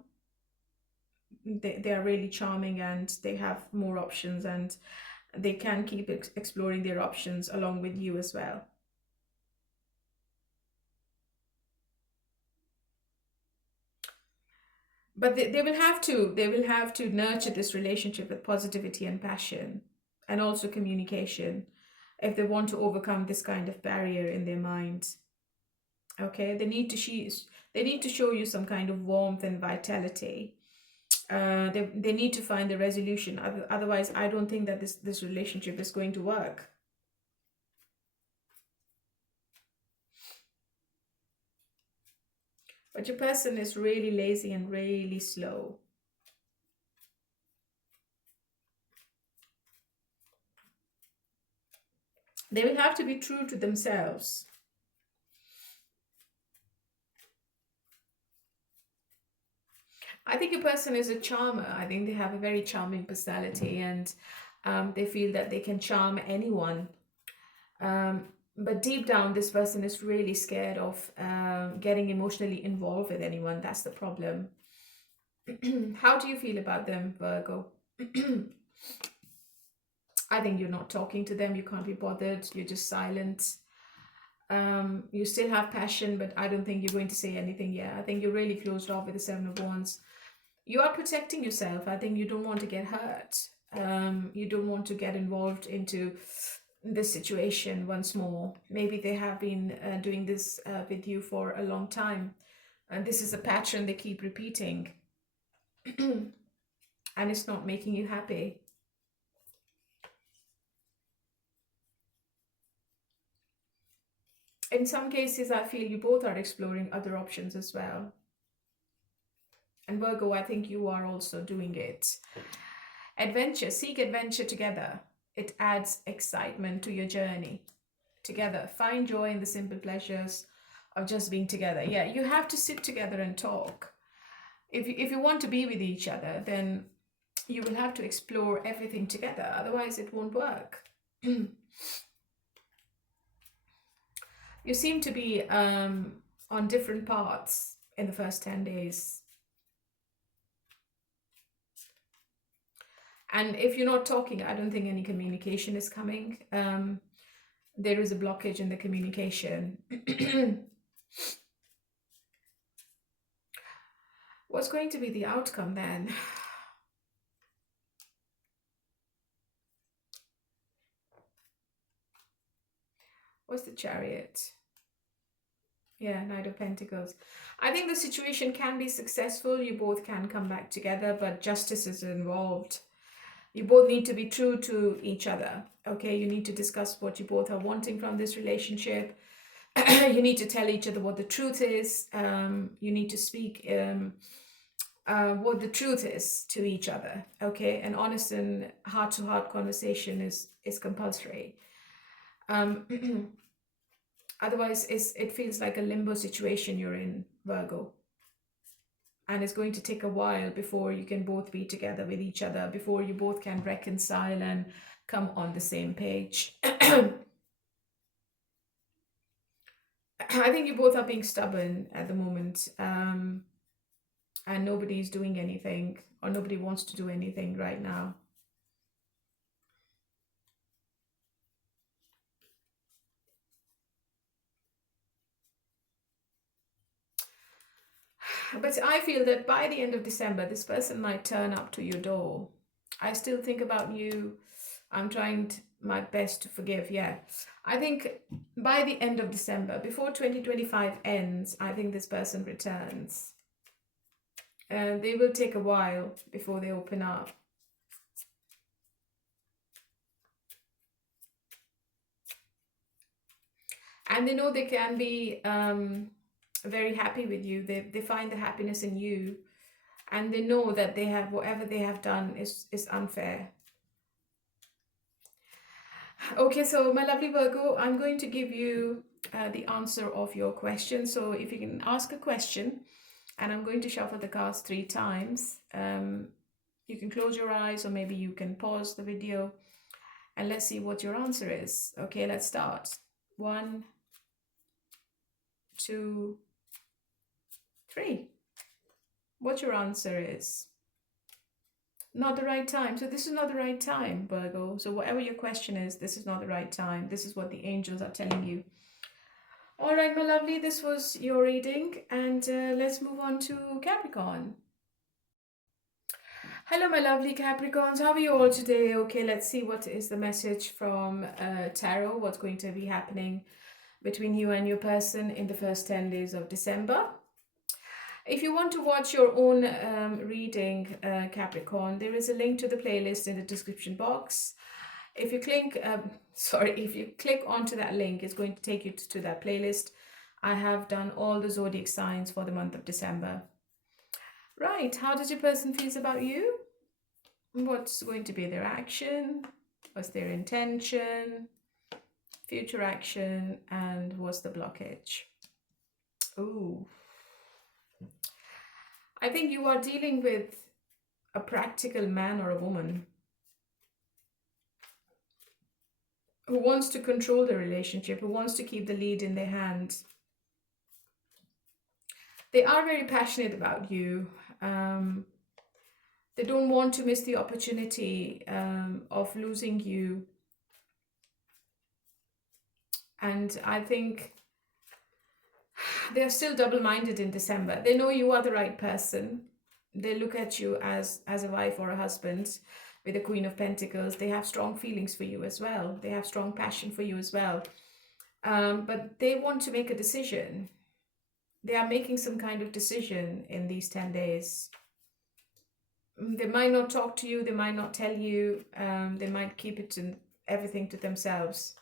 They are really charming and they have more options, and they can keep exploring their options along with you as well. But they will have to nurture this relationship with positivity and passion, and also communication, if they want to overcome this kind of barrier in their mind. Okay, they need to show you some kind of warmth and vitality. They need to find a resolution. Otherwise, I don't think that this relationship is going to work. But your person is really lazy and really slow. They will have to be true to themselves. I think your person is a charmer. I think they have a very charming personality, and they feel that they can charm anyone. But deep down, this person is really scared of getting emotionally involved with anyone. That's the problem. How do you feel about them, Virgo? I think you're not talking to them. You can't be bothered. You're just silent. You still have passion, but I don't think you're going to say anything yet. I think you're really closed off with the Seven of Wands. You are protecting yourself. I think you don't want to get hurt. You don't want to get involved into this situation once more. Maybe they have been doing this with you for a long time, and this is a pattern they keep repeating, and it's not making you happy. In some cases, I feel you both are exploring other options as well. And Virgo, I think you are also doing it. Adventure, seek adventure together. It adds excitement to your journey. Together, find joy in the simple pleasures of just being together. Yeah, you have to sit together and talk. If you want to be with each other, then you will have to explore everything together. Otherwise, it won't work. You seem to be on different paths in the first 10 days. And if you're not talking, I don't think any communication is coming. There is a blockage in the communication. What's going to be the outcome then? What's the Chariot? Yeah, Knight of Pentacles. I think the situation can be successful. You both can come back together, but justice is involved. You both need to be true to each other. Okay, you need to discuss what you both are wanting from this relationship. You need to tell each other what the truth is. You need to speak what the truth is to each other. Okay, an honest and heart-to-heart conversation is compulsory. Otherwise, it feels like a limbo situation you're in, Virgo. And it's going to take a while before you can both be together with each other, before you both can reconcile and come on the same page. I think you both are being stubborn at the moment, and nobody's doing anything, or nobody wants to do anything right now. But I feel that by the end of December, this person might turn up to your door. I still think about you. I'm trying my best to forgive. Yeah. I think by the end of December, before 2025 ends, I think this person returns. They will take a while before they open up. And they know they can be very happy with you. They find the happiness in you, and they know that they have, whatever they have done is unfair. Okay, so my lovely Virgo, I'm going to give you the answer of your question. So if you can ask a question, and I'm going to shuffle the cards 3 times. You can close your eyes, or maybe you can pause the video, and let's see what your answer is. Okay, let's start. 1, 2, 3. What your answer is? Not the right time. So this is not the right time, Virgo. So whatever your question is, this is not the right time. This is what the angels are telling you. All right, my lovely, this was your reading, and let's move on to Capricorn. Hello, my lovely Capricorns. How are you all today? Okay, let's see what is the message from Tarot. What's going to be happening between you and your person in the first 10 days of December. If you want to watch your own reading, Capricorn, there is a link to the playlist in the description box. If you click onto that link, it's going to take you to that playlist. I have done all the zodiac signs for the month of December. Right, how does your person feel about you? What's going to be their action? What's their intention? Future action, and what's the blockage? Ooh. I think you are dealing with a practical man or a woman who wants to control the relationship, who wants to keep the lead in their hand. They are very passionate about you. They don't want to miss the opportunity of losing you. And I think they're still double-minded in December. They know you are the right person. They look at you as a wife or a husband with the Queen of Pentacles. They have strong feelings for you as well. They have strong passion for you as well. But they want to make a decision. They are making some kind of decision in these 10 days. They might not talk to you. They might not tell you. They might keep everything to themselves.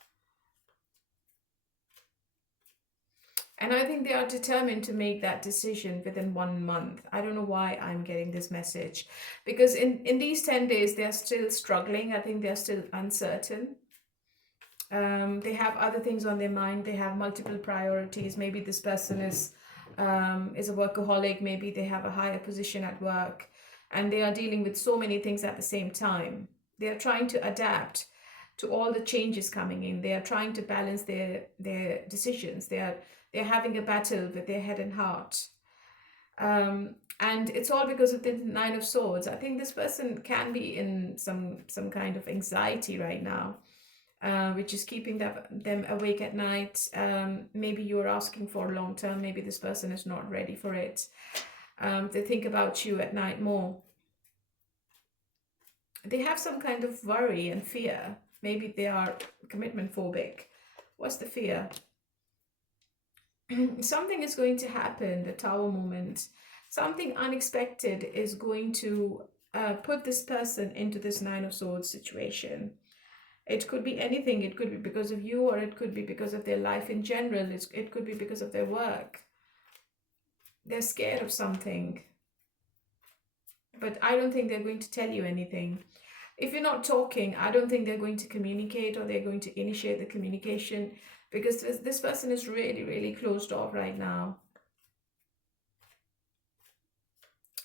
And I think they are determined to make that decision within 1 month. I don't know why I'm getting this message. Because in these 10 days, they're still struggling. I think they're still uncertain. They have other things on their mind. They have multiple priorities. Maybe this person is a workaholic. Maybe they have a higher position at work. And they are dealing with so many things at the same time. They are trying to adapt to all the changes coming in. They are trying to balance their decisions. They are They're having a battle with their head and heart. And it's all because of the Nine of Swords. I think this person can be in some kind of anxiety right now, which is keeping them awake at night. Maybe you're asking for long term. Maybe this person is not ready for it. They think about you at night more. They have some kind of worry and fear. Maybe they are commitment phobic. What's the fear? Something is going to happen, the Tower moment. Something unexpected is going to put this person into this Nine of Swords situation. It could be anything. It could be because of you, or it could be because of their life in general. It could be because of their work. They're scared of something. But I don't think they're going to tell you anything. If you're not talking, I don't think they're going to communicate, or they're going to initiate the communication, because this person is really, really closed off right now.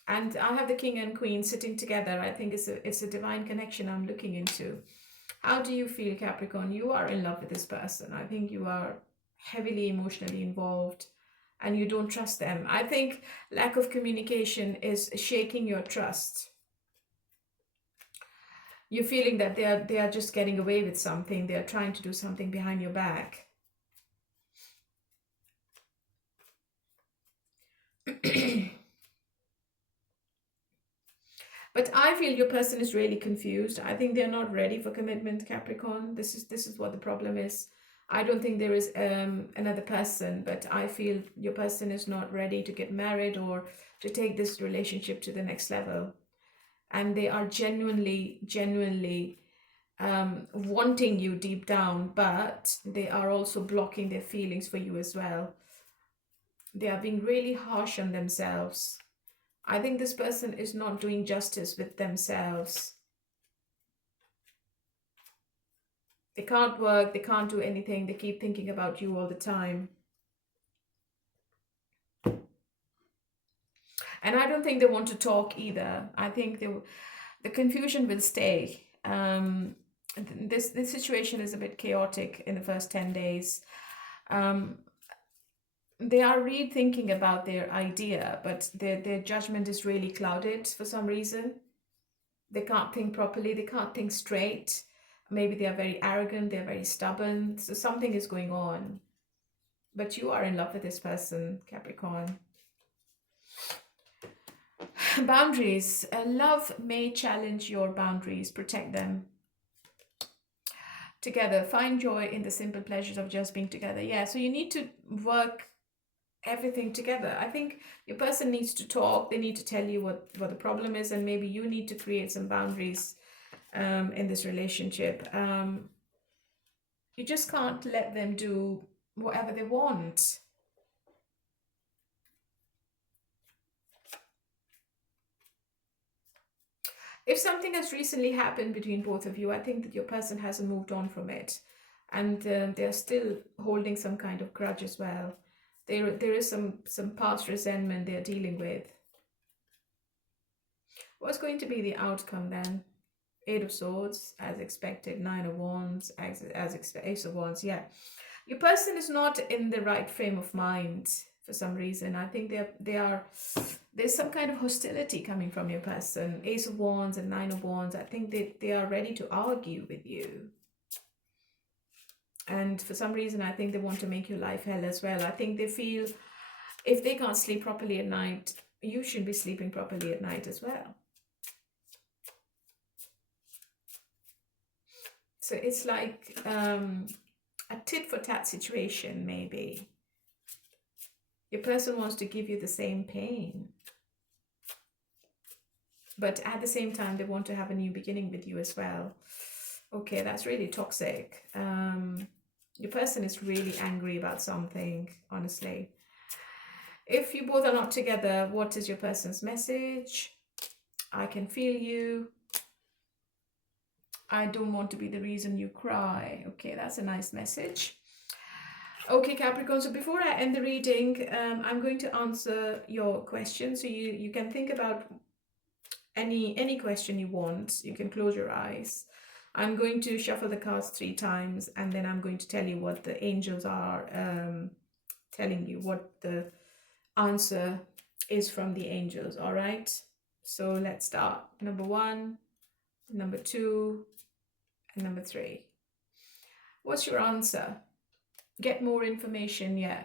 And I have the King and Queen sitting together. I think it's a divine connection I'm looking into. How do you feel, Capricorn? You are in love with this person. I think you are heavily emotionally involved and you don't trust them. I think lack of communication is shaking your trust. You're feeling that they are just getting away with something. They are trying to do something behind your back. But I feel your person is really confused. I think they're not ready for commitment, Capricorn. This is what the problem is. I don't think there is another person, but I feel your person is not ready to get married or to take this relationship to the next level. And they are genuinely wanting you deep down, but they are also blocking their feelings for you as well. They are being really harsh on themselves. I think this person is not doing justice with themselves. They can't work, they can't do anything, they keep thinking about you all the time. And I don't think they want to talk either. I think the confusion will stay. This situation is a bit chaotic in the first 10 days. They are rethinking about their idea, but their judgment is really clouded for some reason. They can't think properly, they can't think straight. Maybe they are very arrogant, they're very stubborn, so something is going on. But you are in love with this person, Capricorn. Boundaries. Love may challenge your boundaries, protect them. Together, find joy in the simple pleasures of just being together. Yeah, so you need to work everything together. I think your person needs to talk. They need to tell you what the problem is, and maybe you need to create some boundaries in this relationship. You just can't let them do whatever they want. If something has recently happened between both of you, I think that your person hasn't moved on from it, and they're still holding some kind of grudge as well. There is some past resentment they're dealing with. What's going to be the outcome then? Eight of Swords, as expected. Nine of Wands, as expected. Ace of Wands, yeah. Your person is not in the right frame of mind for some reason. I think there's some kind of hostility coming from your person. Ace of Wands and Nine of Wands, I think they are ready to argue with you. And for some reason, I think they want to make your life hell as well. I think they feel if they can't sleep properly at night, you should be sleeping properly at night as well. So it's like a tit-for-tat situation, maybe. Your person wants to give you the same pain. But at the same time, they want to have a new beginning with you as well. Okay, that's really toxic. Your person is really angry about something, honestly. If you both are not together, what is your person's message? I can feel you. I don't want to be the reason you cry. Okay, that's a nice message. Okay, Capricorn, so before I end the reading, I'm going to answer your question. So you can think about any question you want. You can close your eyes. I'm going to shuffle the cards 3 times, and then I'm going to tell you what the angels are telling you what the answer is from the angels. All right, so let's start. Number 1, number 2, and number 3. What's your answer? Get more information. Yeah.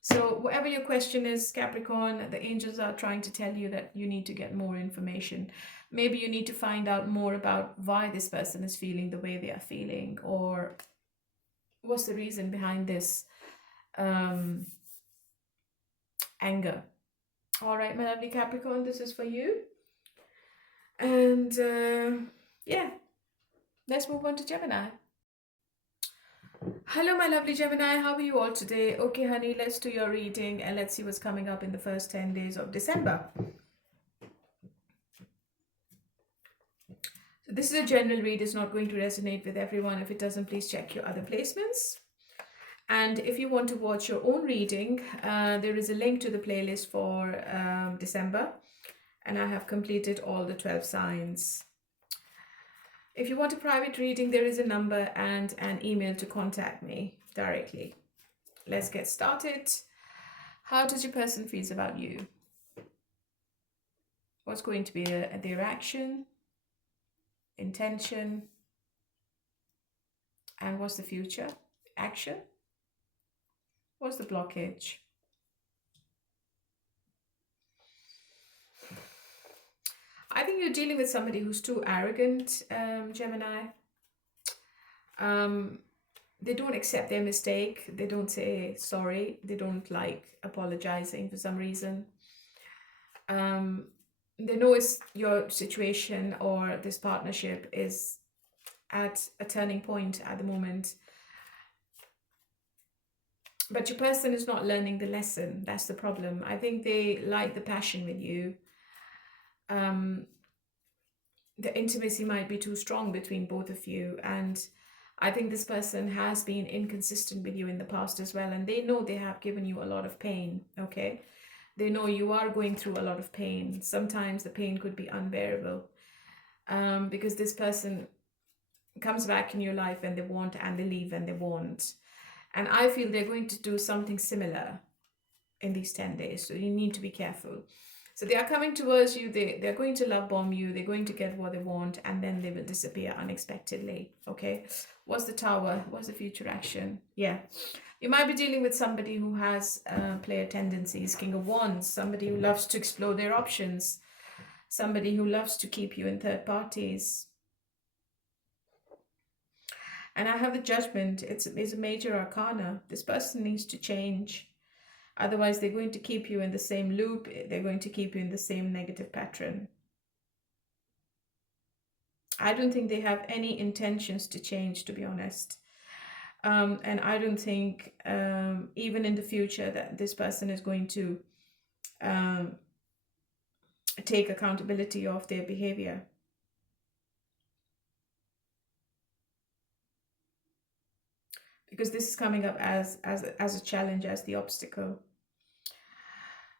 So whatever your question is, Capricorn, the angels are trying to tell you that you need to get more information. Maybe you need to find out more about why this person is feeling the way they are feeling, or what's the reason behind this anger. All right, my lovely Capricorn, this is for you. And yeah, let's move on to Gemini. Hello, my lovely Gemini. How are you all today? Okay, honey, let's do your reading and let's see what's coming up in the first 10 days of December. So this is a general read. It's not going to resonate with everyone. If it doesn't, please check your other placements. And if you want to watch your own reading, there is a link to the playlist for December. And I have completed all the 12 signs. If you want a private reading, there is a number and an email to contact me directly. Let's get started. How does your person feel about you? What's going to be their action, intention, and what's the future? Action? What's the blockage? I think you're dealing with somebody who's too arrogant, Gemini. They don't accept their mistake. They don't say sorry. They don't like apologizing for some reason. They know it's your situation or this partnership is at a turning point at the moment. But your person is not learning the lesson. That's the problem. I think they like the passion with you. The intimacy might be too strong between both of you, and I think this person has been inconsistent with you in the past as well, and they know they have given you a lot of pain. Okay, they know you are going through a lot of pain. Sometimes the pain could be unbearable, because this person comes back in your life and they want, and they leave and they want, and I feel they're going to do something similar in these 10 days, so you need to be careful. So they are coming towards you, they're going to love bomb you, they're going to get what they want, and then they will disappear unexpectedly, okay? What's the Tower? What's the future action? Yeah, you might be dealing with somebody who has player tendencies, King of Wands, somebody who loves to explore their options, somebody who loves to keep you in third parties. And I have the Judgment. It's a major arcana. This person needs to change. Otherwise, they're going to keep you in the same loop. They're going to keep you in the same negative pattern. I don't think they have any intentions to change, to be honest. And I don't think even in the future that this person is going to take accountability of their behavior. Because this is coming up as a challenge, as the obstacle.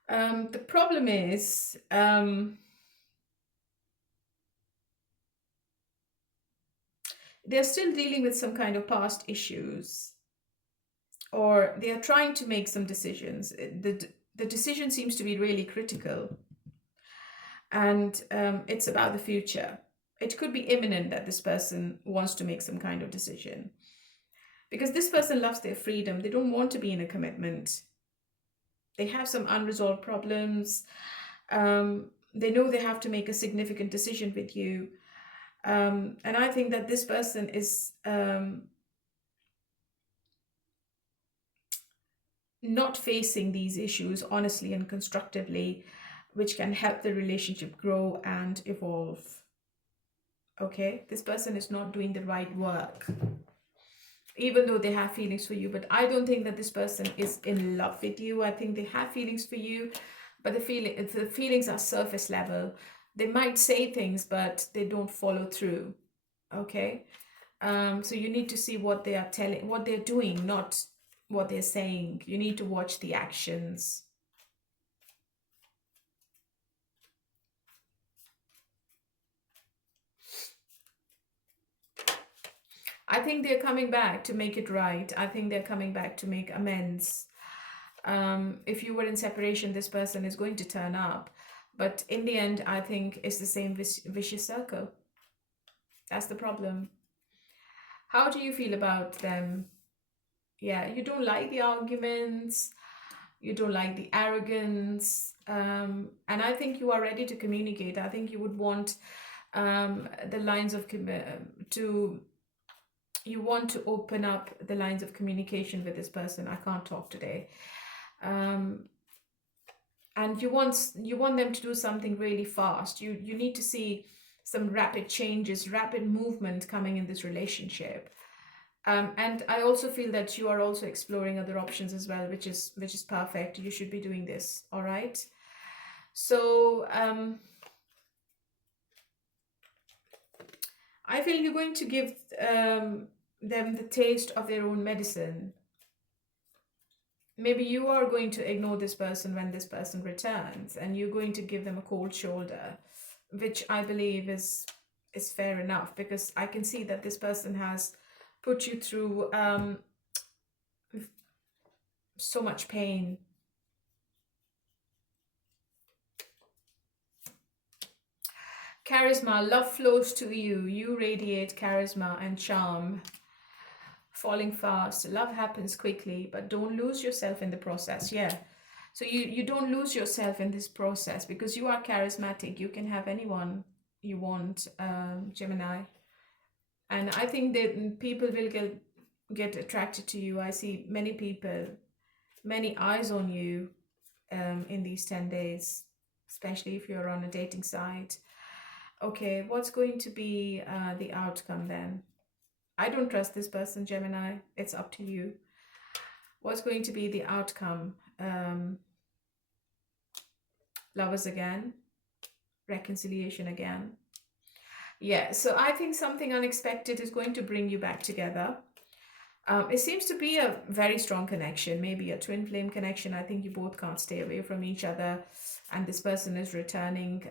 The problem is they're still dealing with some kind of past issues, or they are trying to make some decisions. The decision seems to be really critical, and it's about the future. It could be imminent that this person wants to make some kind of decision, because this person loves their freedom. They don't want to be in a commitment. They have some unresolved problems. They know they have to make a significant decision with you. And I think that this person is not facing these issues honestly and constructively, which can help the relationship grow and evolve. Okay, this person is not doing the right work, even though they have feelings for you. But I don't think that this person is in love with you. I think they have feelings for you, but the feelings are surface level. They might say things, but they don't follow through. Okay, so you need to see what they are telling, what they're doing, not what they're saying. You need to watch the actions. I think they're coming back to make it right. I think they're coming back to make amends. If you were in separation, this person is going to turn up. But in the end, I think it's the same vicious circle. That's the problem. How do you feel about them? Yeah, you don't like the arguments, you don't like the arrogance, and I think you are ready to communicate. I think you would want the lines of you want to open up the lines of communication with this person. I can't talk today. And you want them to do something really fast. You need to see some rapid changes, rapid movement coming in this relationship. And I also feel that you are also exploring other options as well, which is perfect. You should be doing this. All right. So I feel you're going to give them the taste of their own medicine. Maybe you are going to ignore this person when this person returns, and you're going to give them a cold shoulder, which I believe is fair enough, because I can see that this person has put you through so much pain. Charisma, love flows to you. You radiate charisma and charm. Falling fast, love happens quickly, but don't lose yourself in the process. Yeah, so you don't lose yourself in this process, because you are charismatic. You can have anyone you want, Gemini, and I think that people will get attracted to you. I see many people, many eyes on you in these 10 days, especially if you're on a dating site. Okay, what's going to be the outcome then? I don't trust this person, Gemini. It's up to you. What's going to be the outcome? Lovers again. Reconciliation again. Yeah, so I think something unexpected is going to bring you back together. It seems to be a very strong connection, maybe a twin flame connection. I think you both can't stay away from each other, and this person is returning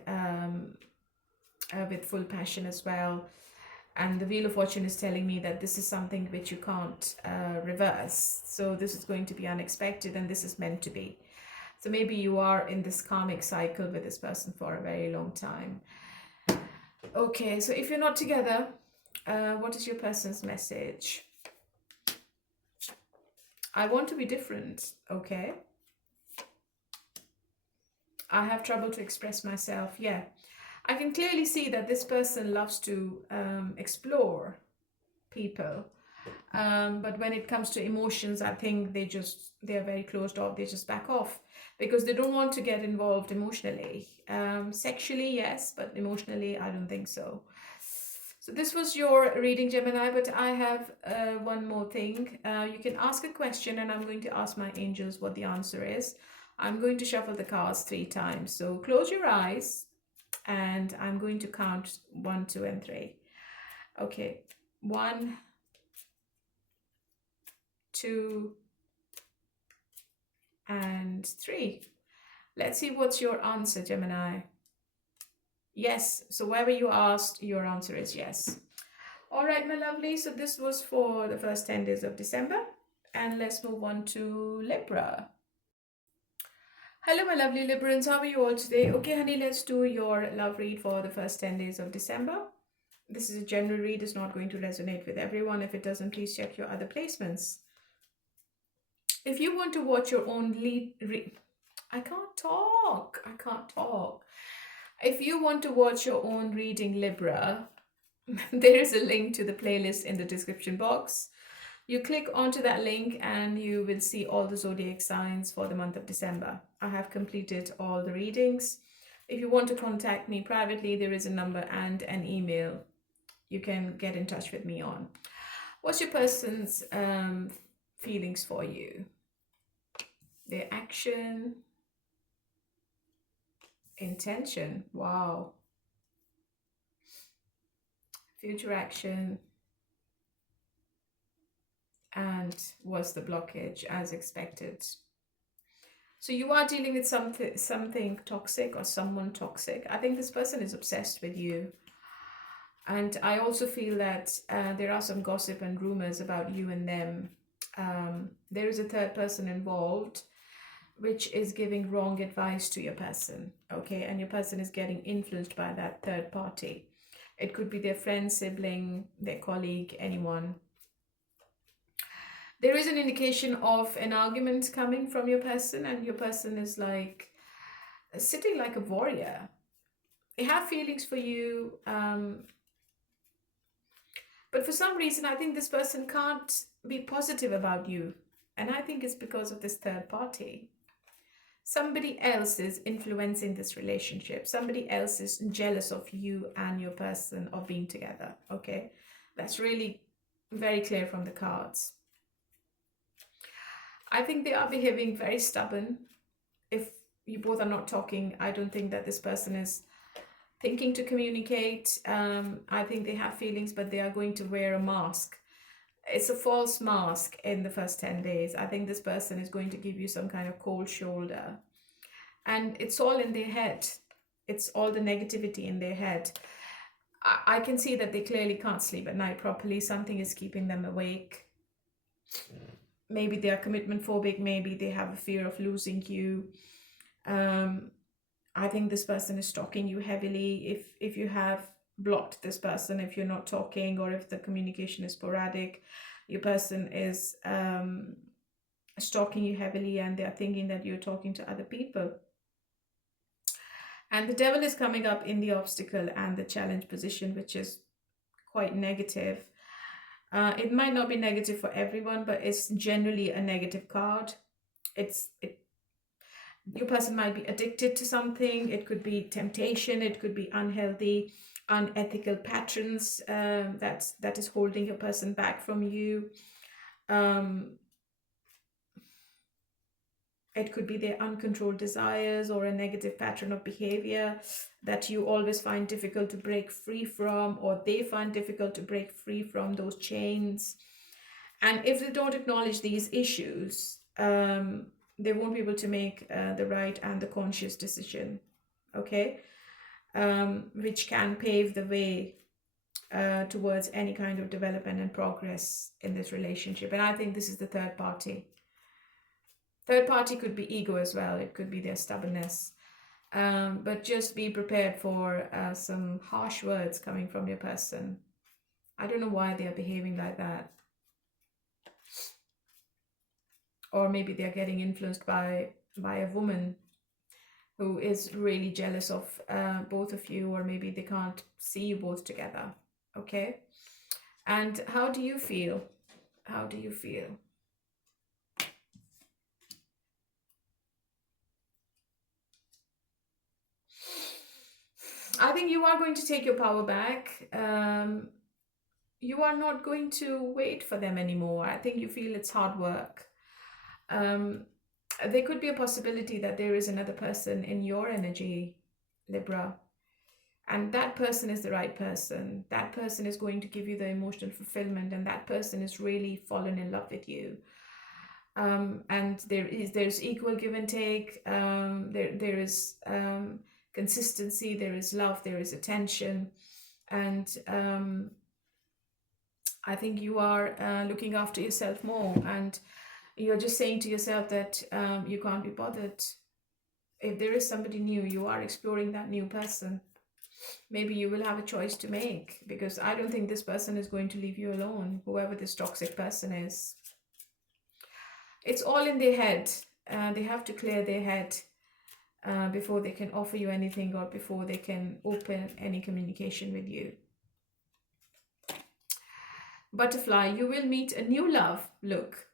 with full passion as well. And the Wheel of Fortune is telling me that this is something which you can't reverse. So this is going to be unexpected, and this is meant to be. So maybe you are in this karmic cycle with this person for a very long time. Okay, so if you're not together, what is your person's message? I want to be different, okay? I have trouble to express myself, yeah. I can clearly see that this person loves to explore people. But when it comes to emotions, I think they're very closed off. They just back off because they don't want to get involved emotionally. Sexually, yes, but emotionally, I don't think so. So this was your reading, Gemini, but I have one more thing. You can ask a question, and I'm going to ask my angels what the answer is. I'm going to shuffle the cards 3 times. So close your eyes, and I'm going to count 1, 2, and 3. Okay, 1, 2, and 3. Let's see what's your answer, Gemini. Yes, so wherever you asked, your answer is yes. All right, my lovely, so this was for the first 10 days of December, and let's move on to Libra. Hello, my lovely Librans, how are you all today? Okay, honey, let's do your love read for the first 10 days of December. This is a general read, it's not going to resonate with everyone. If it doesn't, please check your other placements. If you want to watch your own I can't talk. If you want to watch your own reading, Libra, there is a link to the playlist in the description box. You click onto that link and you will see all the zodiac signs for the month of December. I have completed all the readings. If you want to contact me privately, there is a number and an email you can get in touch with me on. What's your person's feelings for you? Their action, intention, wow. Future action, and what's the blockage as expected? So you are dealing with something toxic or someone toxic. I think this person is obsessed with you. And I also feel that there are some gossip and rumors about you and them. There is a third person involved. which is giving wrong advice to your person, okay? And your person is getting influenced by that third party. It could be their friend, sibling, their colleague, anyone. There is an indication of an argument coming from your person, and your person is like sitting like a warrior. They have feelings for you, but for some reason, I think this person can't be positive about you. And I think it's because of this third party. Somebody else is influencing this relationship. Somebody else is jealous of you and your person of being together, okay? That's really very clear from the cards. I think they are behaving very stubborn. If you both are not talking, I don't think that this person is thinking to communicate. I think they have feelings, but they are going to wear a mask. It's a false mask in the first 10 days. I think this person is going to give you some kind of cold shoulder. And it's all in their head. It's all the negativity in their head. I can see that they clearly can't sleep at night properly. Something is keeping them awake. Maybe they are commitment phobic. Maybe they have a fear of losing you. I think this person is stalking you heavily. If you have blocked this person, if you're not talking, or if the communication is sporadic, your person is stalking you heavily, and they're thinking that you're talking to other people. And the devil is coming up in the obstacle and the challenge position, which is quite negative. It might not be negative for everyone, but it's generally a negative card. Your person might be addicted to something. It could be temptation. It could be unhealthy, unethical patterns that is holding your person back from you. It could be their uncontrolled desires or a negative pattern of behavior that you always find difficult to break free from, or they find difficult to break free from those chains. And if they don't acknowledge these issues, they won't be able to make the right and the conscious decision, okay? Which can pave the way towards any kind of development and progress in this relationship. And I think this is the third party. Third party could be ego as well. It could be their stubbornness. But just be prepared for some harsh words coming from your person. I don't know why they are behaving like that. Or maybe they're getting influenced by a woman who is really jealous of both of you, or maybe they can't see you both together, okay? And how do you feel? How do you feel? I think you are going to take your power back. You are not going to wait for them anymore. I think you feel it's hard work. There could be a possibility that there is another person in your energy, Libra, and that person is the right person. That person is going to give you the emotional fulfillment, and that person is really fallen in love with you. And there's equal give and take. There is consistency, there is love, there is attention, and I think you are looking after yourself more, and you're just saying to yourself that you can't be bothered. If there is somebody new, you are exploring that new person. Maybe you will have a choice to make, because I don't think this person is going to leave you alone, whoever this toxic person is. It's all in their head. They have to clear their head before they can offer you anything, or before they can open any communication with you. Butterfly, you will meet a new love. Look,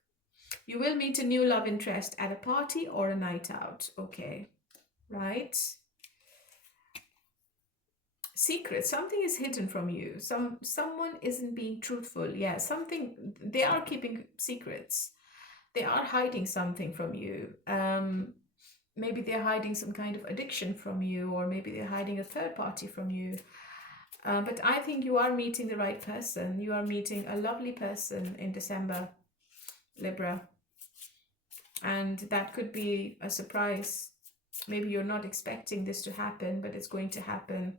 you will meet a new love interest at a party or a night out. Okay, right? Secret, something is hidden from you. Someone isn't being truthful. Yeah, something, they are keeping secrets. They are hiding something from you. Maybe they're hiding some kind of addiction from you, or maybe they're hiding a third party from you. But I think you are meeting the right person. You are meeting a lovely person in December, Libra. And that could be a surprise. Maybe you're not expecting this to happen, but it's going to happen.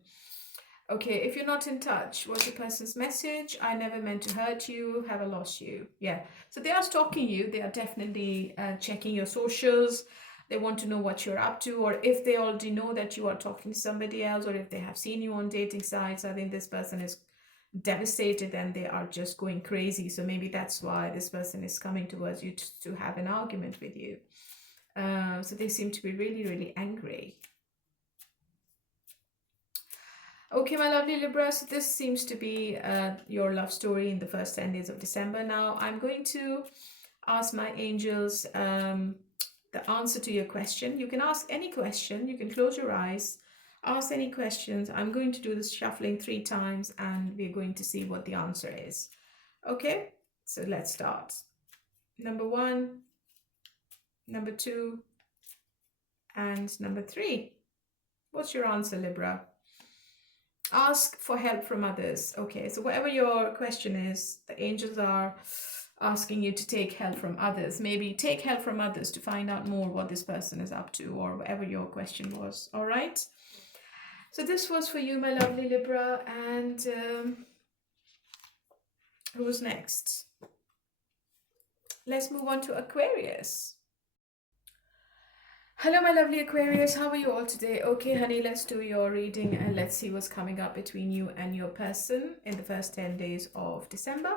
Okay, if you're not in touch, what's the person's message? I never meant to hurt you. Have I lost you? Yeah. So they are stalking you. They are definitely checking your socials. They want to know what you're up to, or if they already know that you are talking to somebody else, or if they have seen you on dating sites. I think this person is devastated and they are just going crazy. So maybe that's why this person is coming towards you to have an argument with you. So they seem to be really, really angry. Okay, my lovely Libra, so this seems to be your love story in the first 10 days of December. Now, I'm going to ask my angels the answer to your question. You can ask any question. You can close your eyes, ask any questions. I'm going to do this shuffling 3 times and we're going to see what the answer is. Okay, so let's start. Number 1, number 2, and number 3. What's your answer, Libra? Ask for help from others. Okay, so whatever your question is, the angels are asking you to take help from others. Maybe take help from others to find out more what this person is up to, or whatever your question was. All right, so this was for you, my lovely Libra. And who's next? Let's move on to Aquarius. Hello, my lovely Aquarius. How are you all today? Okay, honey, let's do your reading and let's see what's coming up between you and your person in the first 10 days of December.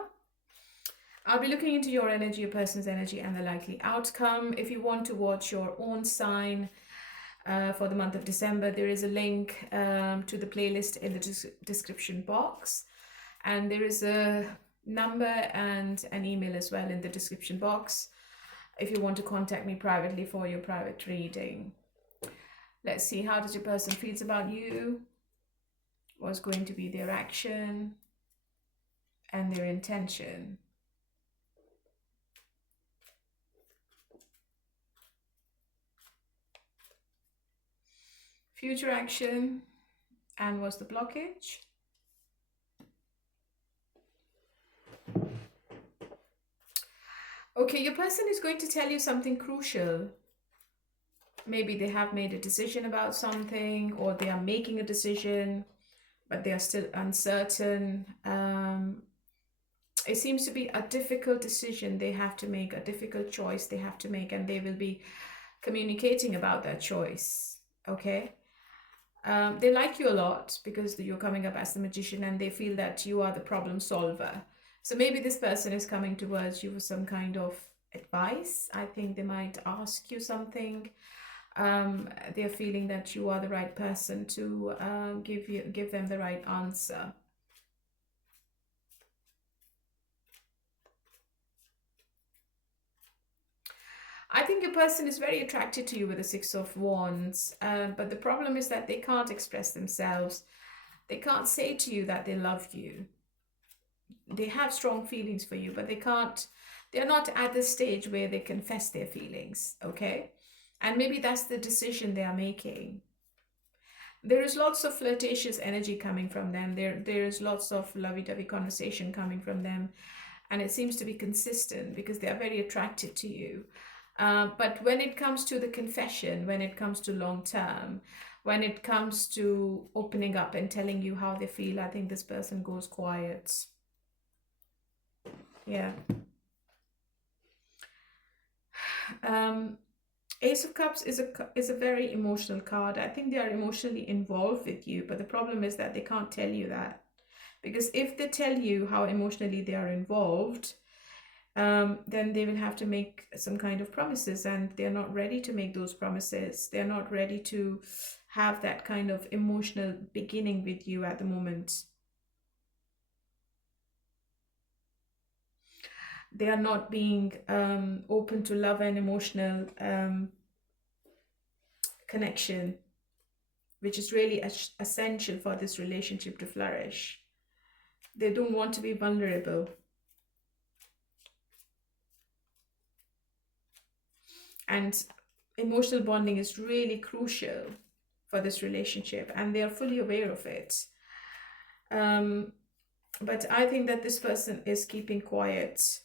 I'll be looking into your energy, your person's energy, and the likely outcome. If you want to watch your own sign for the month of December, there is a link to the playlist in the description box. And there is a number and an email as well in the description box if you want to contact me privately for your private reading. Let's see, how does your person feels about you? What's going to be their action and their intention? Future action, and what's the blockage? Okay, your person is going to tell you something crucial. Maybe they have made a decision about something, or they are making a decision, but they are still uncertain. It seems to be a difficult decision they have to make, a difficult choice they have to make, and they will be communicating about that choice. Okay. They like you a lot because you're coming up as the magician, and they feel that you are the problem solver. So maybe this person is coming towards you for some kind of advice. I think they might ask you something. They're feeling that you are the right person to give them the right answer. I think your person is very attracted to you with the 6 of Wands, but the problem is that they can't express themselves. They can't say to you that they love you. They have strong feelings for you, but they're not at the stage where they confess their feelings, okay? And maybe that's the decision they are making. There is lots of flirtatious energy coming from them. There is lots of lovey-dovey conversation coming from them, and it seems to be consistent because they are very attracted to you. But when it comes to the confession, when it comes to long term, when it comes to opening up and telling you how they feel, I think this person goes quiet. Yeah. Ace of Cups is a very emotional card. I think they are emotionally involved with you, but the problem is that they can't tell you that. Because if they tell you how emotionally they are involved, then they will have to make some kind of promises, and they're not ready to make those promises. They're not ready to have that kind of emotional beginning with you at the moment. They are not being open to love and emotional connection, which is really essential for this relationship to flourish. They don't want to be vulnerable. And emotional bonding is really crucial for this relationship, and they are fully aware of it. But I think that this person is keeping quiet.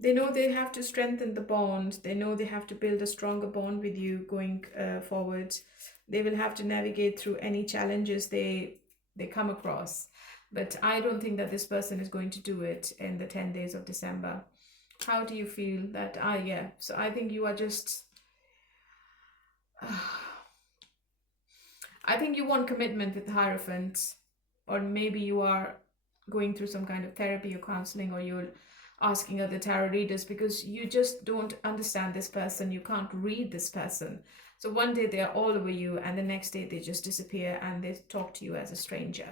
They know they have to strengthen the bond. They know they have to build a stronger bond with you going forward. They will have to navigate through any challenges they come across. But I don't think that this person is going to do it in the 10 days of December. How do you feel that? Yeah. So I think you are just... I think you want commitment with the Hierophant, or maybe you are going through some kind of therapy or counseling, or you're asking other tarot readers because you just don't understand this person. You can't read this person. So one day they are all over you, and the next day they just disappear and they talk to you as a stranger.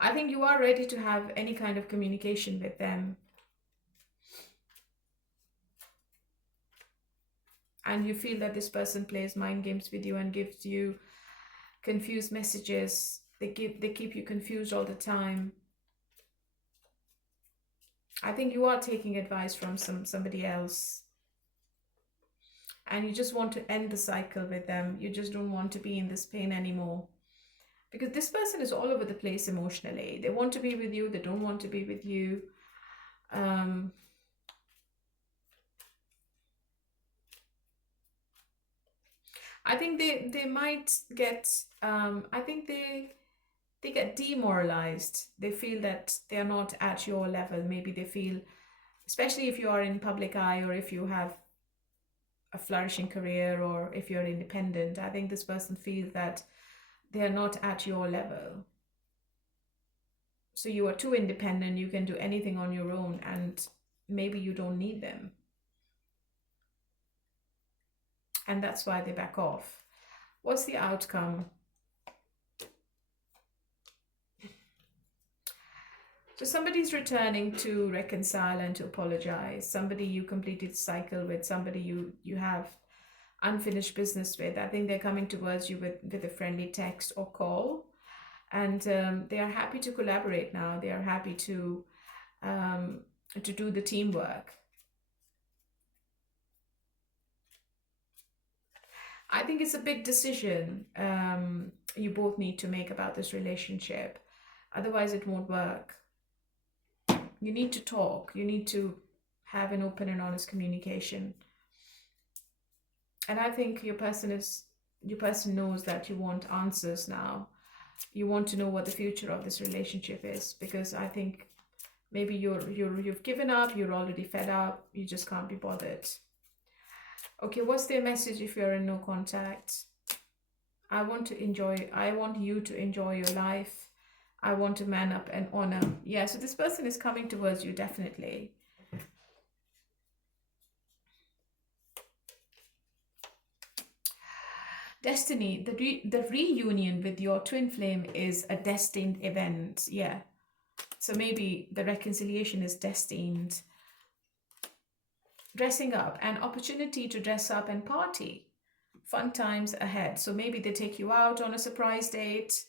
I think you are ready to have any kind of communication with them. And you feel that this person plays mind games with you and gives you confused messages. They keep you confused all the time. I think you are taking advice from somebody else. And you just want to end the cycle with them. You just don't want to be in this pain anymore. Because this person is all over the place emotionally. They want to be with you. They don't want to be with you. I think they might get, I think they get demoralized. They feel that they're not at your level. Maybe they feel, especially if you are in public eye, or if you have a flourishing career, or if you're independent, I think this person feels that they are not at your level. So you are too independent. You can do anything on your own, and maybe you don't need them. And that's why they back off. What's the outcome? So somebody's returning to reconcile and to apologize. Somebody you completed the cycle with, somebody you have unfinished business with. I think they're coming towards you with a friendly text or call. And they are happy to collaborate now. They are happy to do the teamwork. I think it's a big decision you both need to make about this relationship. Otherwise, it won't work. You need to talk. You need to have an open and honest communication. And I think your person knows that you want answers now. You want to know what the future of this relationship is, because I think maybe you've given up. You're already fed up. You just can't be bothered. Okay, what's their message if you're in no contact? I want you to enjoy your life. I want to man up and honor. Yeah, so this person is coming towards you, definitely. Destiny, the reunion with your twin flame is a destined event. Yeah. So maybe the reconciliation is destined. Dressing up, an opportunity to dress up and party. Fun times ahead. So maybe they take you out on a surprise date.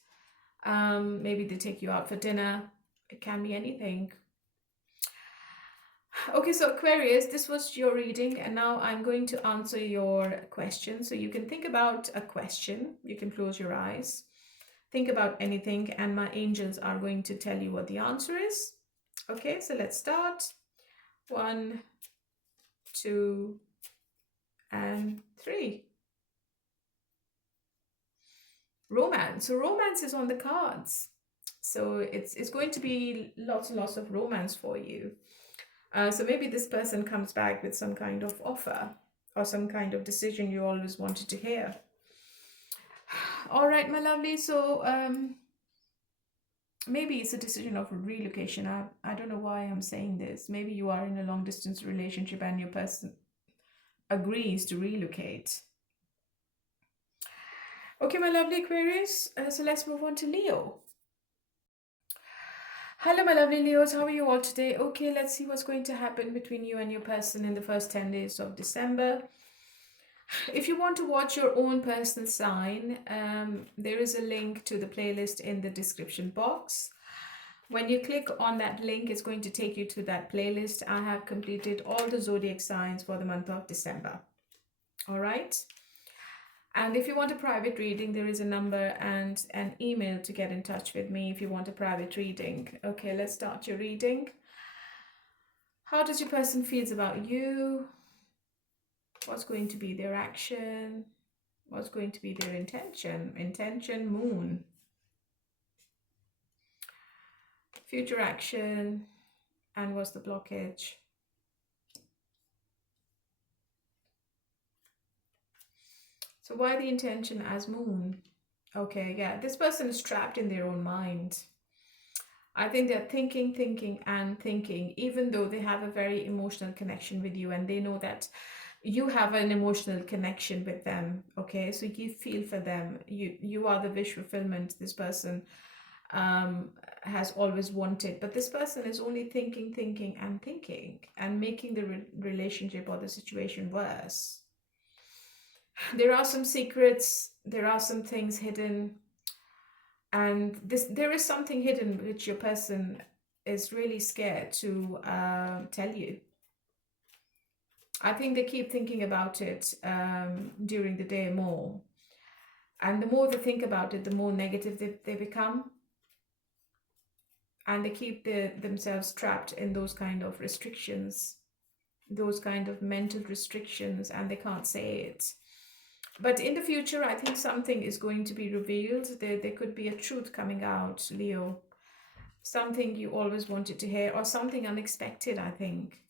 Maybe they take you out for dinner. It can be anything. Okay, so Aquarius, this was your reading, and now I'm going to answer your question. So you can think about a question. You can close your eyes. Think about anything, and my angels are going to tell you what the answer is. Okay, so let's start. 1, 2, and 3. Romance. So romance is on the cards. So it's going to be lots and lots of romance for you. So maybe this person comes back with some kind of offer or some kind of decision you always wanted to hear. All right, my lovely. So maybe it's a decision of relocation. I don't know why I'm saying this. Maybe you are in a long distance relationship and your person agrees to relocate. Okay, my lovely Aquarius. So let's move on to Leo. Hello, my lovely Leos. How are you all today? Okay, let's see what's going to happen between you and your person in the first 10 days of December. If you want to watch your own personal sign, there is a link to the playlist in the description box. When you click on that link, it's going to take you to that playlist. I have completed all the zodiac signs for the month of December. All right. And if you want a private reading, there is a number and an email to get in touch with me if you want a private reading. Okay, let's start your reading. How does your person feels about you? What's going to be their action? What's going to be their intention? Intention, moon. Future action. And what's the blockage? So why the intention as moon? Okay, yeah, this person is trapped in their own mind. I think they're thinking, and thinking, even though they have a very emotional connection with you and they know that you have an emotional connection with them. Okay, so you feel for them. You are the wish fulfillment this person has always wanted. But this person is only thinking, and making the relationship or the situation worse. There are some secrets, there are some things hidden, and there is something hidden which your person is really scared to tell you. I think they keep thinking about it during the day more. And the more they think about it, the more negative they become. And they keep themselves trapped in those kind of restrictions, those kind of mental restrictions, and they can't say it. But in the future, I think something is going to be revealed. There could be a truth coming out, Leo. Something you always wanted to hear, or something unexpected, I think.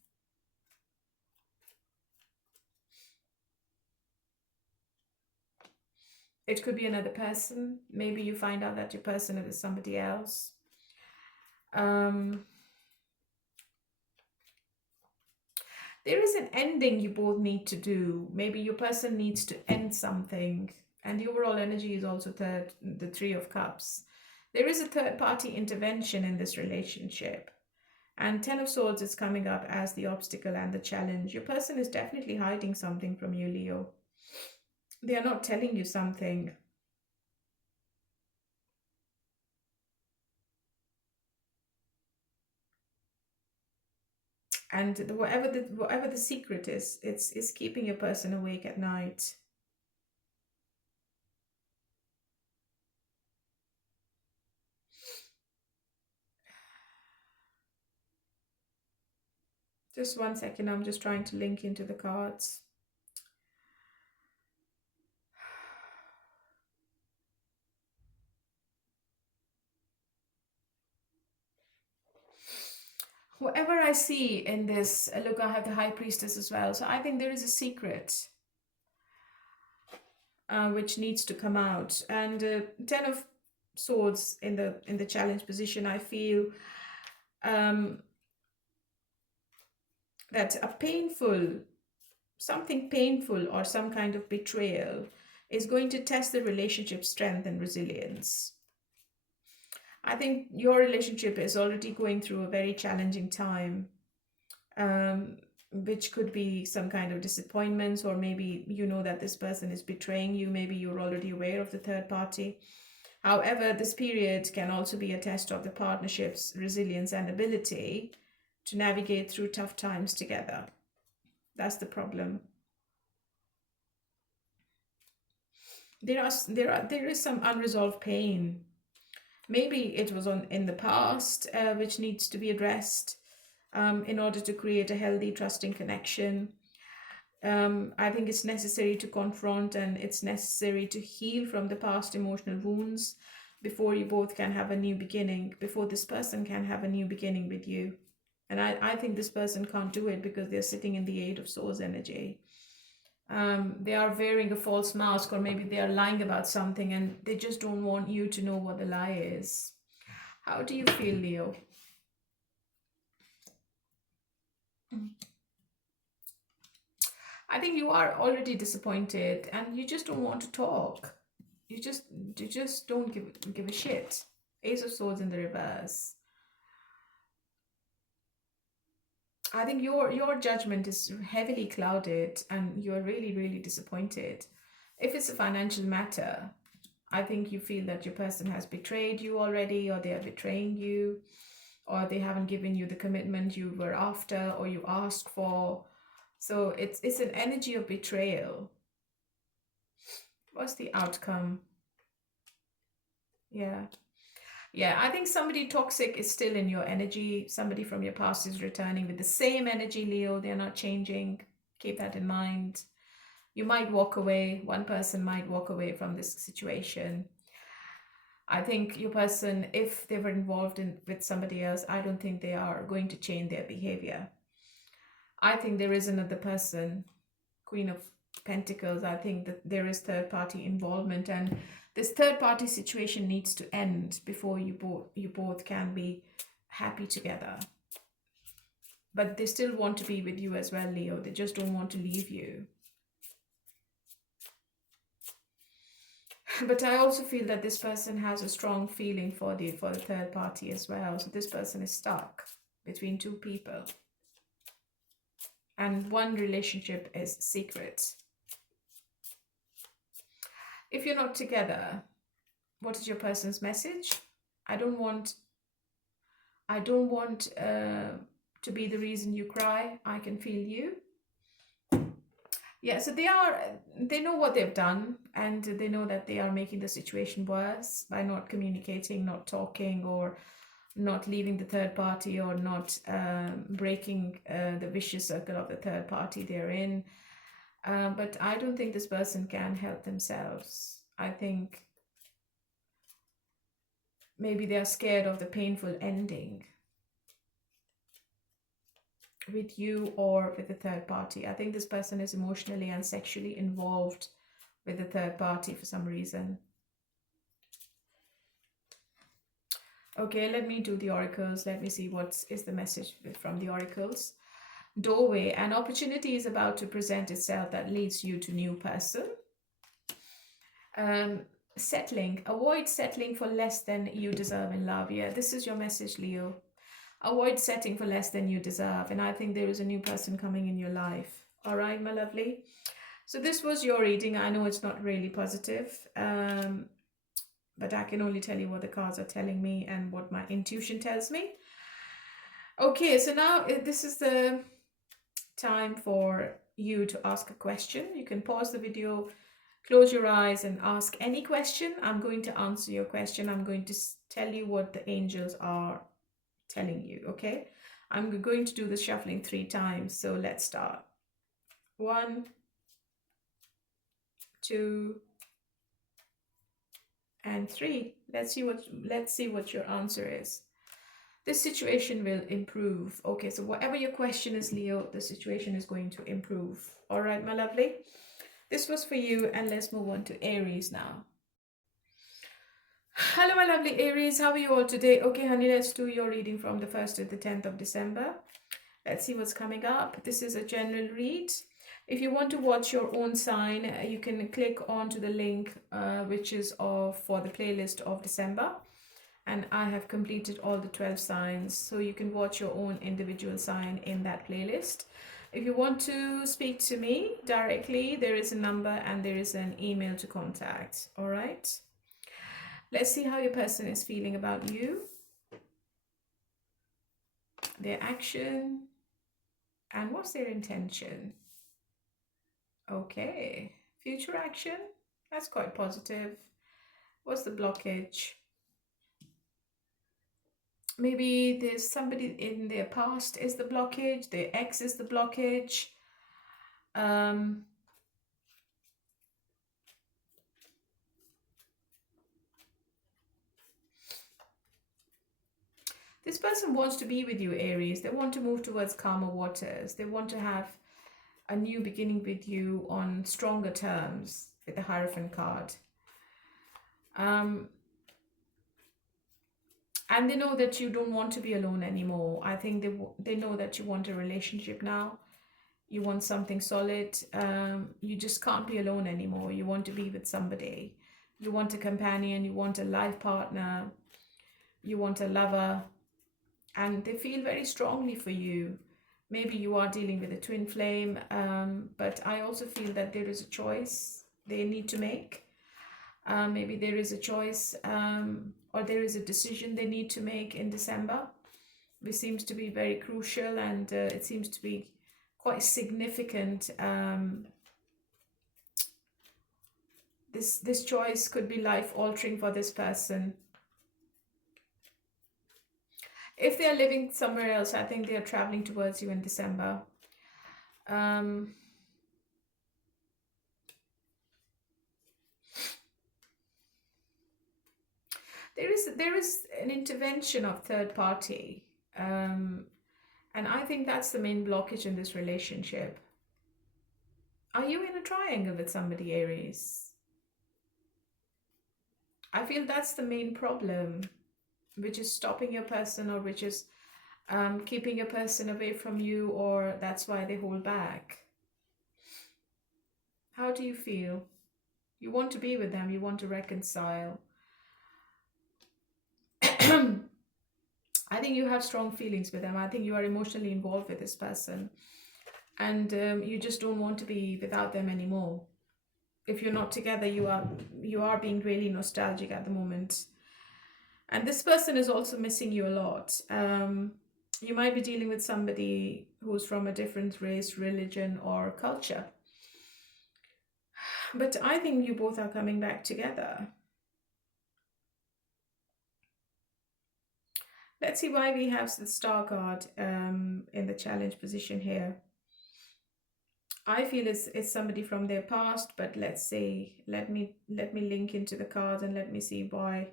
It could be another person. Maybe you find out that your person is somebody else. There is an ending you both need to do. Maybe your person needs to end something. And the overall energy is also the Three of Cups. There is a third party intervention in this relationship. And Ten of Swords is coming up as the obstacle and the challenge. Your person is definitely hiding something from you, Leo. They are not telling you something. And whatever the secret is, it's keeping your person awake at night. Just 1 second, I'm just trying to link into the cards. Whatever I see in this, look, I have the High Priestess as well. So I think there is a secret which needs to come out. And Ten of Swords in the challenge position, I feel that something painful or some kind of betrayal is going to test the relationship strength and resilience. I think your relationship is already going through a very challenging time, which could be some kind of disappointments, or maybe you know that this person is betraying you. Maybe you're already aware of the third party. However, this period can also be a test of the partnership's resilience and ability to navigate through tough times together. That's the problem. There is some unresolved pain. Maybe it was in the past, which needs to be addressed in order to create a healthy, trusting connection. I think it's necessary to confront, and it's necessary to heal from the past emotional wounds before you both can have a new beginning, before this person can have a new beginning with you. And I think this person can't do it because they're sitting in the Eight of Swords energy. They are wearing a false mask, or maybe they are lying about something and they just don't want you to know what the lie is. How do you feel, Leo? I think you are already disappointed and you just don't want to talk. You just don't give a shit. Ace of Swords in the reverse. I think your judgment is heavily clouded and you're really, really disappointed. If it's a financial matter, I think you feel that your person has betrayed you already, or they are betraying you, or they haven't given you the commitment you were after or you asked for. So it's an energy of betrayal. What's the outcome? Yeah. Yeah, I think somebody toxic is still in your energy. Somebody from your past is returning with the same energy, Leo. They're not changing. Keep that in mind. You might walk away, one person might walk away from this situation. I think your person, if they were involved with somebody else, I don't think they are going to change their behavior. I think there is another person, Queen of Pentacles. I think that there is third party involvement, and this third party situation needs to end before you both can be happy together. But they still want to be with you as well, Leo. They just don't want to leave you. But I also feel that this person has a strong feeling for the third party as well. So this person is stuck between two people. And one relationship is secret. If you're not together, what is your person's message? I don't want to be the reason you cry. I can feel you. Yeah, so they know what they've done, and they know that they are making the situation worse by not communicating, not talking, or not leaving the third party, or not breaking the vicious circle of the third party they're in. But I don't think this person can help themselves. I think maybe they are scared of the painful ending with you or with the third party. I think this person is emotionally and sexually involved with the third party for some reason. Okay, let me do the oracles. Let me see what is the message from the oracles. Doorway. An opportunity is about to present itself that leads you to new person. Settling. Avoid settling for less than you deserve in love. Yeah, this is your message, Leo. Avoid settling for less than you deserve. And I think there is a new person coming in your life. All right, my lovely. So this was your reading. I know it's not really positive, but I can only tell you what the cards are telling me and what my intuition tells me. Okay, so now this is the time for you to ask a question. You can pause the video, close your eyes and ask any question. I'm going to answer your question. I'm going to tell you what the angels are telling you, okay? I'm going to do the shuffling 3 times, so let's start. 1, 2, and 3. Let's see what your answer is. This situation will improve. Okay, so whatever your question is, Leo, the situation is going to improve. All right, my lovely. This was for you, and let's move on to Aries now. Hello, my lovely Aries. How are you all today? Okay, honey, let's do your reading from the 1st to the 10th of December. Let's see what's coming up. This is a general read. If you want to watch your own sign, you can click onto the link, which is for the playlist of December. And I have completed all the 12 signs, so you can watch your own individual sign in that playlist. If you want to speak to me directly, there is a number and there is an email to contact. All right. Let's see how your person is feeling about you, their action, and what's their intention. Okay, future action, that's quite positive. What's the blockage? Maybe there's somebody in their past is the blockage, their ex is the blockage. This person wants to be with you, Aries. They want to move towards calmer waters. They want to have a new beginning with you on stronger terms with the Hierophant card. And they know that you don't want to be alone anymore. I think they know that you want a relationship now. You want something solid. You just can't be alone anymore. You want to be with somebody. You want a companion. You want a life partner. You want a lover. And they feel very strongly for you. Maybe you are dealing with a twin flame, but I also feel that there is a choice they need to make. Maybe there is a choice or there is a decision they need to make in December, which seems to be very crucial, and it seems to be quite significant. This choice could be life-altering for this person. If they are living somewhere else, I think they are traveling towards you in December. there is an intervention of third party, and I think that's the main blockage in this relationship. Are you in a triangle with somebody, Aries? I feel that's the main problem, which is stopping your person, or which is keeping a person away from you, or that's why they hold back. How do you feel? You want to be with them, you want to reconcile. I think you have strong feelings with them. I think you are emotionally involved with this person, and you just don't want to be without them anymore. If you're not together, you are being really nostalgic at the moment, and this person is also missing you a lot. You might be dealing with somebody who's from a different race, religion, or culture, but I think you both are coming back together. Let's see why we have the Star card in the challenge position here. I feel it's somebody from their past, but let's see. Let me link into the cards and let me see why.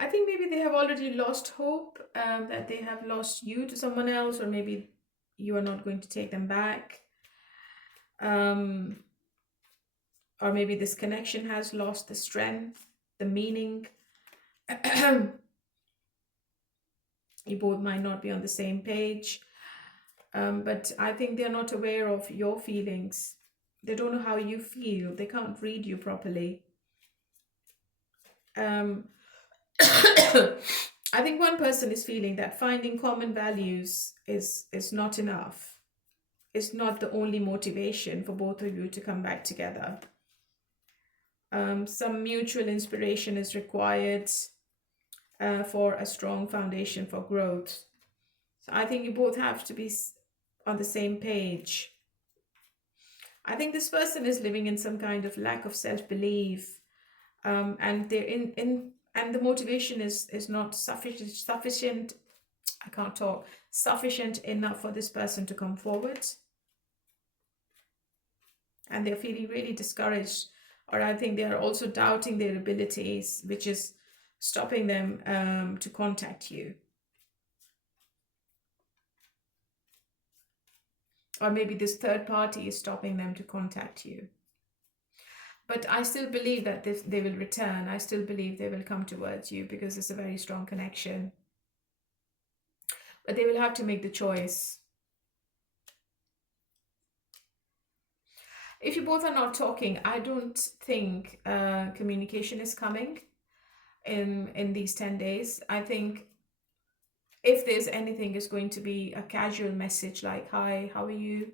I think maybe they have already lost hope, that they have lost you to someone else, or maybe you are not going to take them back. Or maybe this connection has lost the strength, the meaning. You both might not be on the same page, but I think they're not aware of your feelings. They don't know how you feel. They can't read you properly. I think one person is feeling that finding common values is not enough. It's not the only motivation for both of you to come back together. Some mutual inspiration is required for a strong foundation for growth. So I think you both have to be on the same page. I think this person is living in some kind of lack of self-belief, and they're and the motivation is not sufficient. I can't talk. Sufficient enough for this person to come forward, and they're feeling really discouraged. Or I think they are also doubting their abilities, which is stopping them to contact you. Or maybe this third party is stopping them to contact you. But I still believe that they will return. I still believe they will come towards you because it's a very strong connection. But they will have to make the choice. If you both are not talking, I don't think communication is coming in these 10 days. I think if there's anything, it's going to be a casual message like, hi, how are you?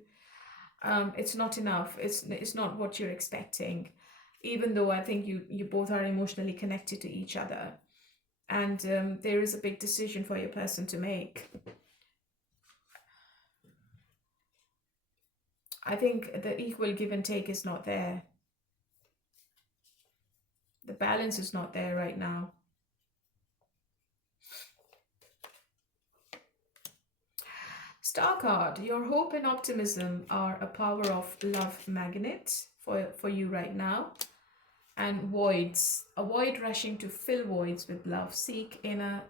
It's not enough. It's not what you're expecting, even though I think you both are emotionally connected to each other. And there is a big decision for your person to make. I think the equal give and take is not there. The balance is not there right now. Star card, your hope and optimism are a power of love magnet for you right now. And voids, avoid rushing to fill voids with love. Seek inner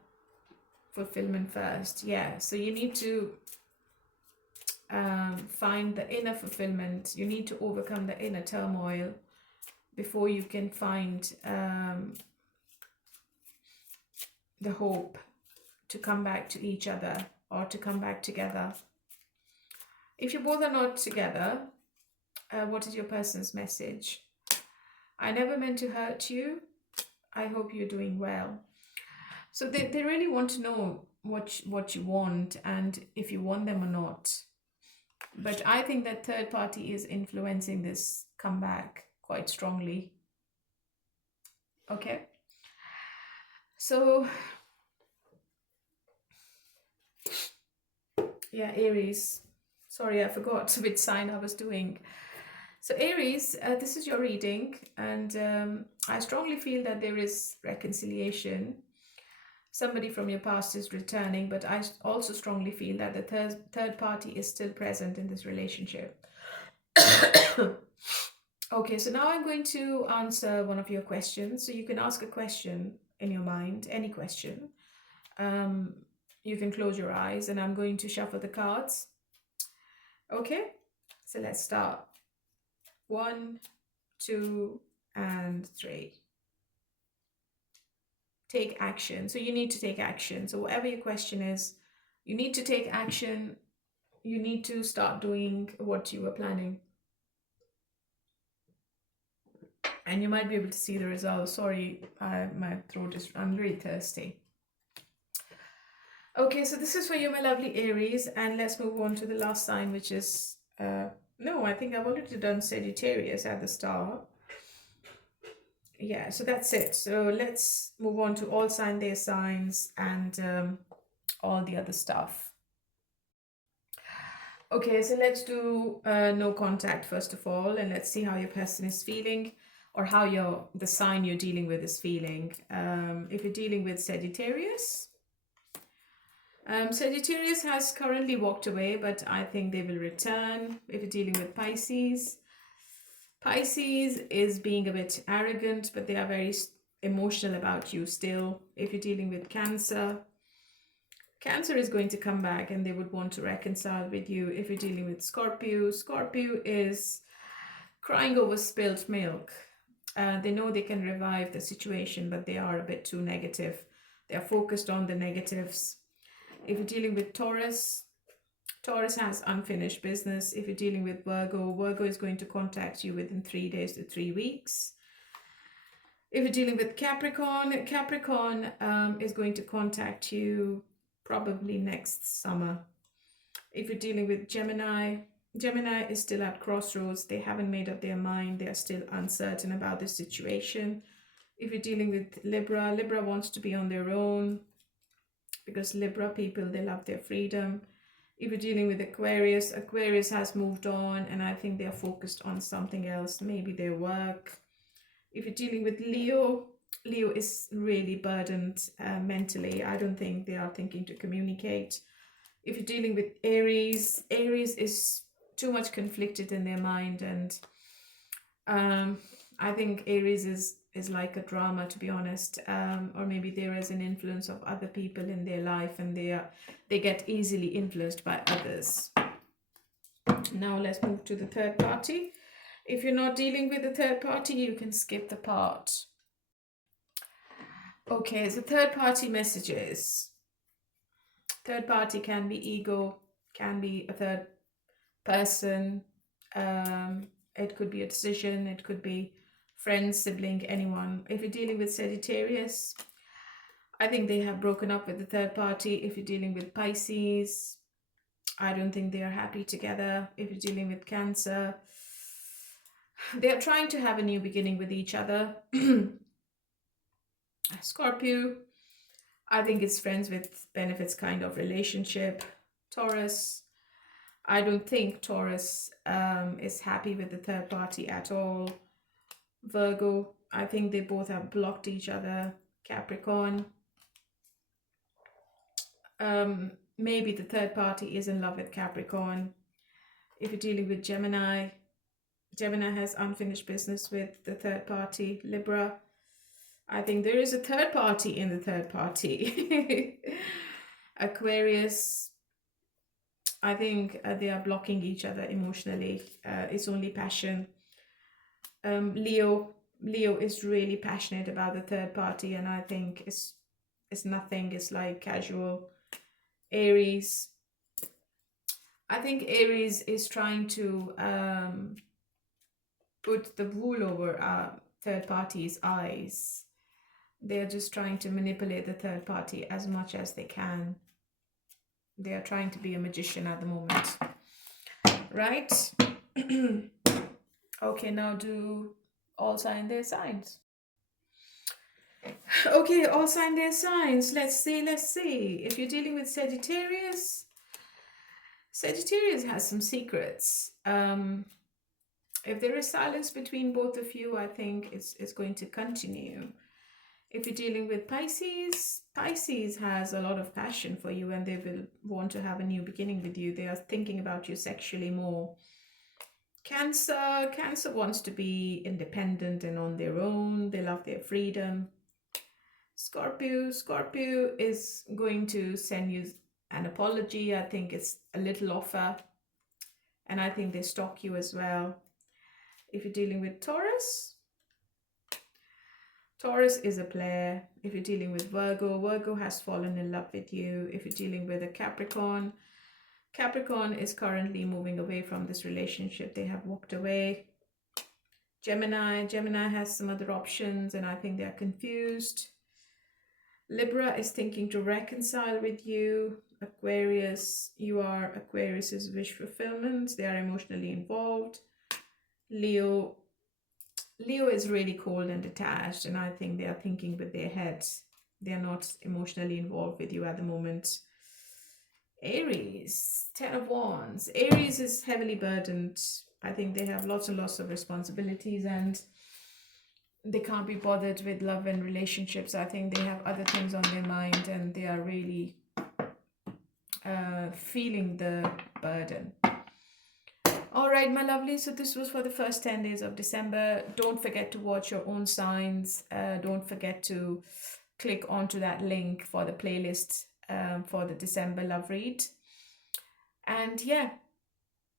fulfillment first. Yeah, so you need to find the inner fulfillment. You need to overcome the inner turmoil before you can find the hope to come back to each other or to come back together. If you both are not together, what is your person's message? I never meant to hurt you. I hope you're doing well. So they really want to know what you want and if you want them or not. But I think that third party is influencing this comeback quite strongly. Okay. So, yeah, Aries. Sorry, I forgot which sign I was doing. So Aries, this is your reading, and I strongly feel that there is reconciliation. Somebody from your past is returning, but I also strongly feel that the third party is still present in this relationship. Okay, so now I'm going to answer one of your questions. So you can ask a question in your mind, any question. Um, you can close your eyes and I'm going to shuffle the cards. Okay, so let's start. 1, 2, and 3. Take action. So you need to take action. So whatever your question is, you need to take action. You need to start doing what you were planning. And you might be able to see the results. Sorry, my throat is, I'm very thirsty. Okay, so this is for you, my lovely Aries. And let's move on to the last sign, which is, no, I think I've already done Sagittarius at the start. Yeah, so that's it. So let's move on to all sign their signs and all the other stuff. Okay, so let's do no contact first of all, and let's see how your person is feeling, or how the sign you're dealing with is feeling. If you're dealing with Sagittarius, Sagittarius has currently walked away, but I think they will return. If you're dealing with Pisces, Pisces is being a bit arrogant, but they are very emotional about you still. If you're dealing with Cancer, Cancer is going to come back and they would want to reconcile with you. If you're dealing with Scorpio, Scorpio is crying over spilt milk. They know they can revive the situation, but they are a bit too negative. They are focused on the negatives. If you're dealing with Taurus, Taurus has unfinished business. If you're dealing with Virgo, Virgo is going to contact you within 3 days to 3 weeks. If you're dealing with Capricorn, Capricorn is going to contact you probably next summer. If you're dealing with Gemini, Gemini is still at crossroads. They haven't made up their mind. They are still uncertain about the situation. If you're dealing with Libra, Libra wants to be on their own, because Libra people, they love their freedom. If you're dealing with Aquarius, Aquarius has moved on and I think they're focused on something else, maybe their work. If you're dealing with Leo, Leo is really burdened mentally. I don't think they are thinking to communicate. If you're dealing with Aries, Aries is too much conflicted in their mind, and I think Aries is like a drama, to be honest, or maybe there is an influence of other people in their life and they get easily influenced by others. Now let's move to the third party. If you're not dealing with the third party, you can skip the part. Okay, so third party messages. Third party can be ego, can be a third person. It could be a decision, it could be friend, sibling, anyone. If you're dealing with Sagittarius, I think they have broken up with the third party. If you're dealing with Pisces, I don't think they are happy together. If you're dealing with Cancer, they are trying to have a new beginning with each other. Scorpio, I think it's friends with benefits kind of relationship. Taurus, I don't think Taurus is happy with the third party at all. Virgo, I think they both have blocked each other. Capricorn, maybe the third party is in love with Capricorn. If you're dealing with Gemini, Gemini has unfinished business with the third party. Libra, I think there is a third party in the third party. Aquarius, I think they are blocking each other emotionally. It's only passion. Leo is really passionate about the third party, and I think it's nothing. It's like casual. Aries, I think Aries is trying to put the wool over third party's eyes. They're just trying to manipulate the third party as much as they can. They are trying to be a magician at the moment, right? Okay, now do all sign their signs. Okay, all sign their signs. Let's see. If you're dealing with Sagittarius, Sagittarius has some secrets. If there is silence between both of you, I think it's going to continue. If you're dealing with Pisces, Pisces has a lot of passion for you and they will want to have a new beginning with you. They are thinking about you sexually more. Cancer wants to be independent and on their own. They love their freedom. Scorpio is going to send you an apology. I think it's a little offer, and I think they stalk you as well. If you're dealing with Taurus is a player. If you're dealing with Virgo has fallen in love with you. If you're dealing with a Capricorn is currently moving away from this relationship. They have walked away. Gemini has some other options, and I think they're confused. Libra is thinking to reconcile with you. Aquarius, you are Aquarius's wish fulfillment. They are emotionally involved. Leo is really cold and detached, and I think they are thinking with their heads. They are not emotionally involved with you at the moment. Aries, 10 of Wands. Aries is heavily burdened. I think they have lots and lots of responsibilities, and they can't be bothered with love and relationships. I think they have other things on their mind, and they are really feeling the burden. All right, my lovely. So this was for the first 10 days of December. Don't forget to watch your own signs. Don't forget to click onto that link for the playlist for the December love read. And yeah,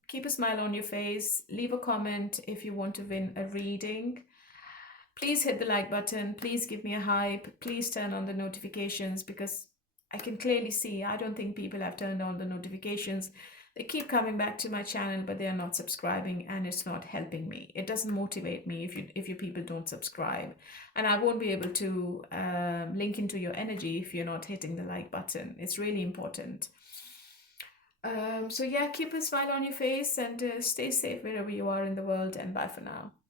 keep a smile on your face. Leave a comment if you want to win a reading. Please hit the like button. Please give me a hype. Please turn on the notifications, because I can clearly see I don't think people have turned on the notifications. They keep coming back to my channel, but they are not subscribing, and it's not helping me. It doesn't motivate me if you people don't subscribe, and I won't be able to link into your energy if you're not hitting the like button. It's really important. So yeah, keep a smile on your face, and stay safe wherever you are in the world, and bye for now.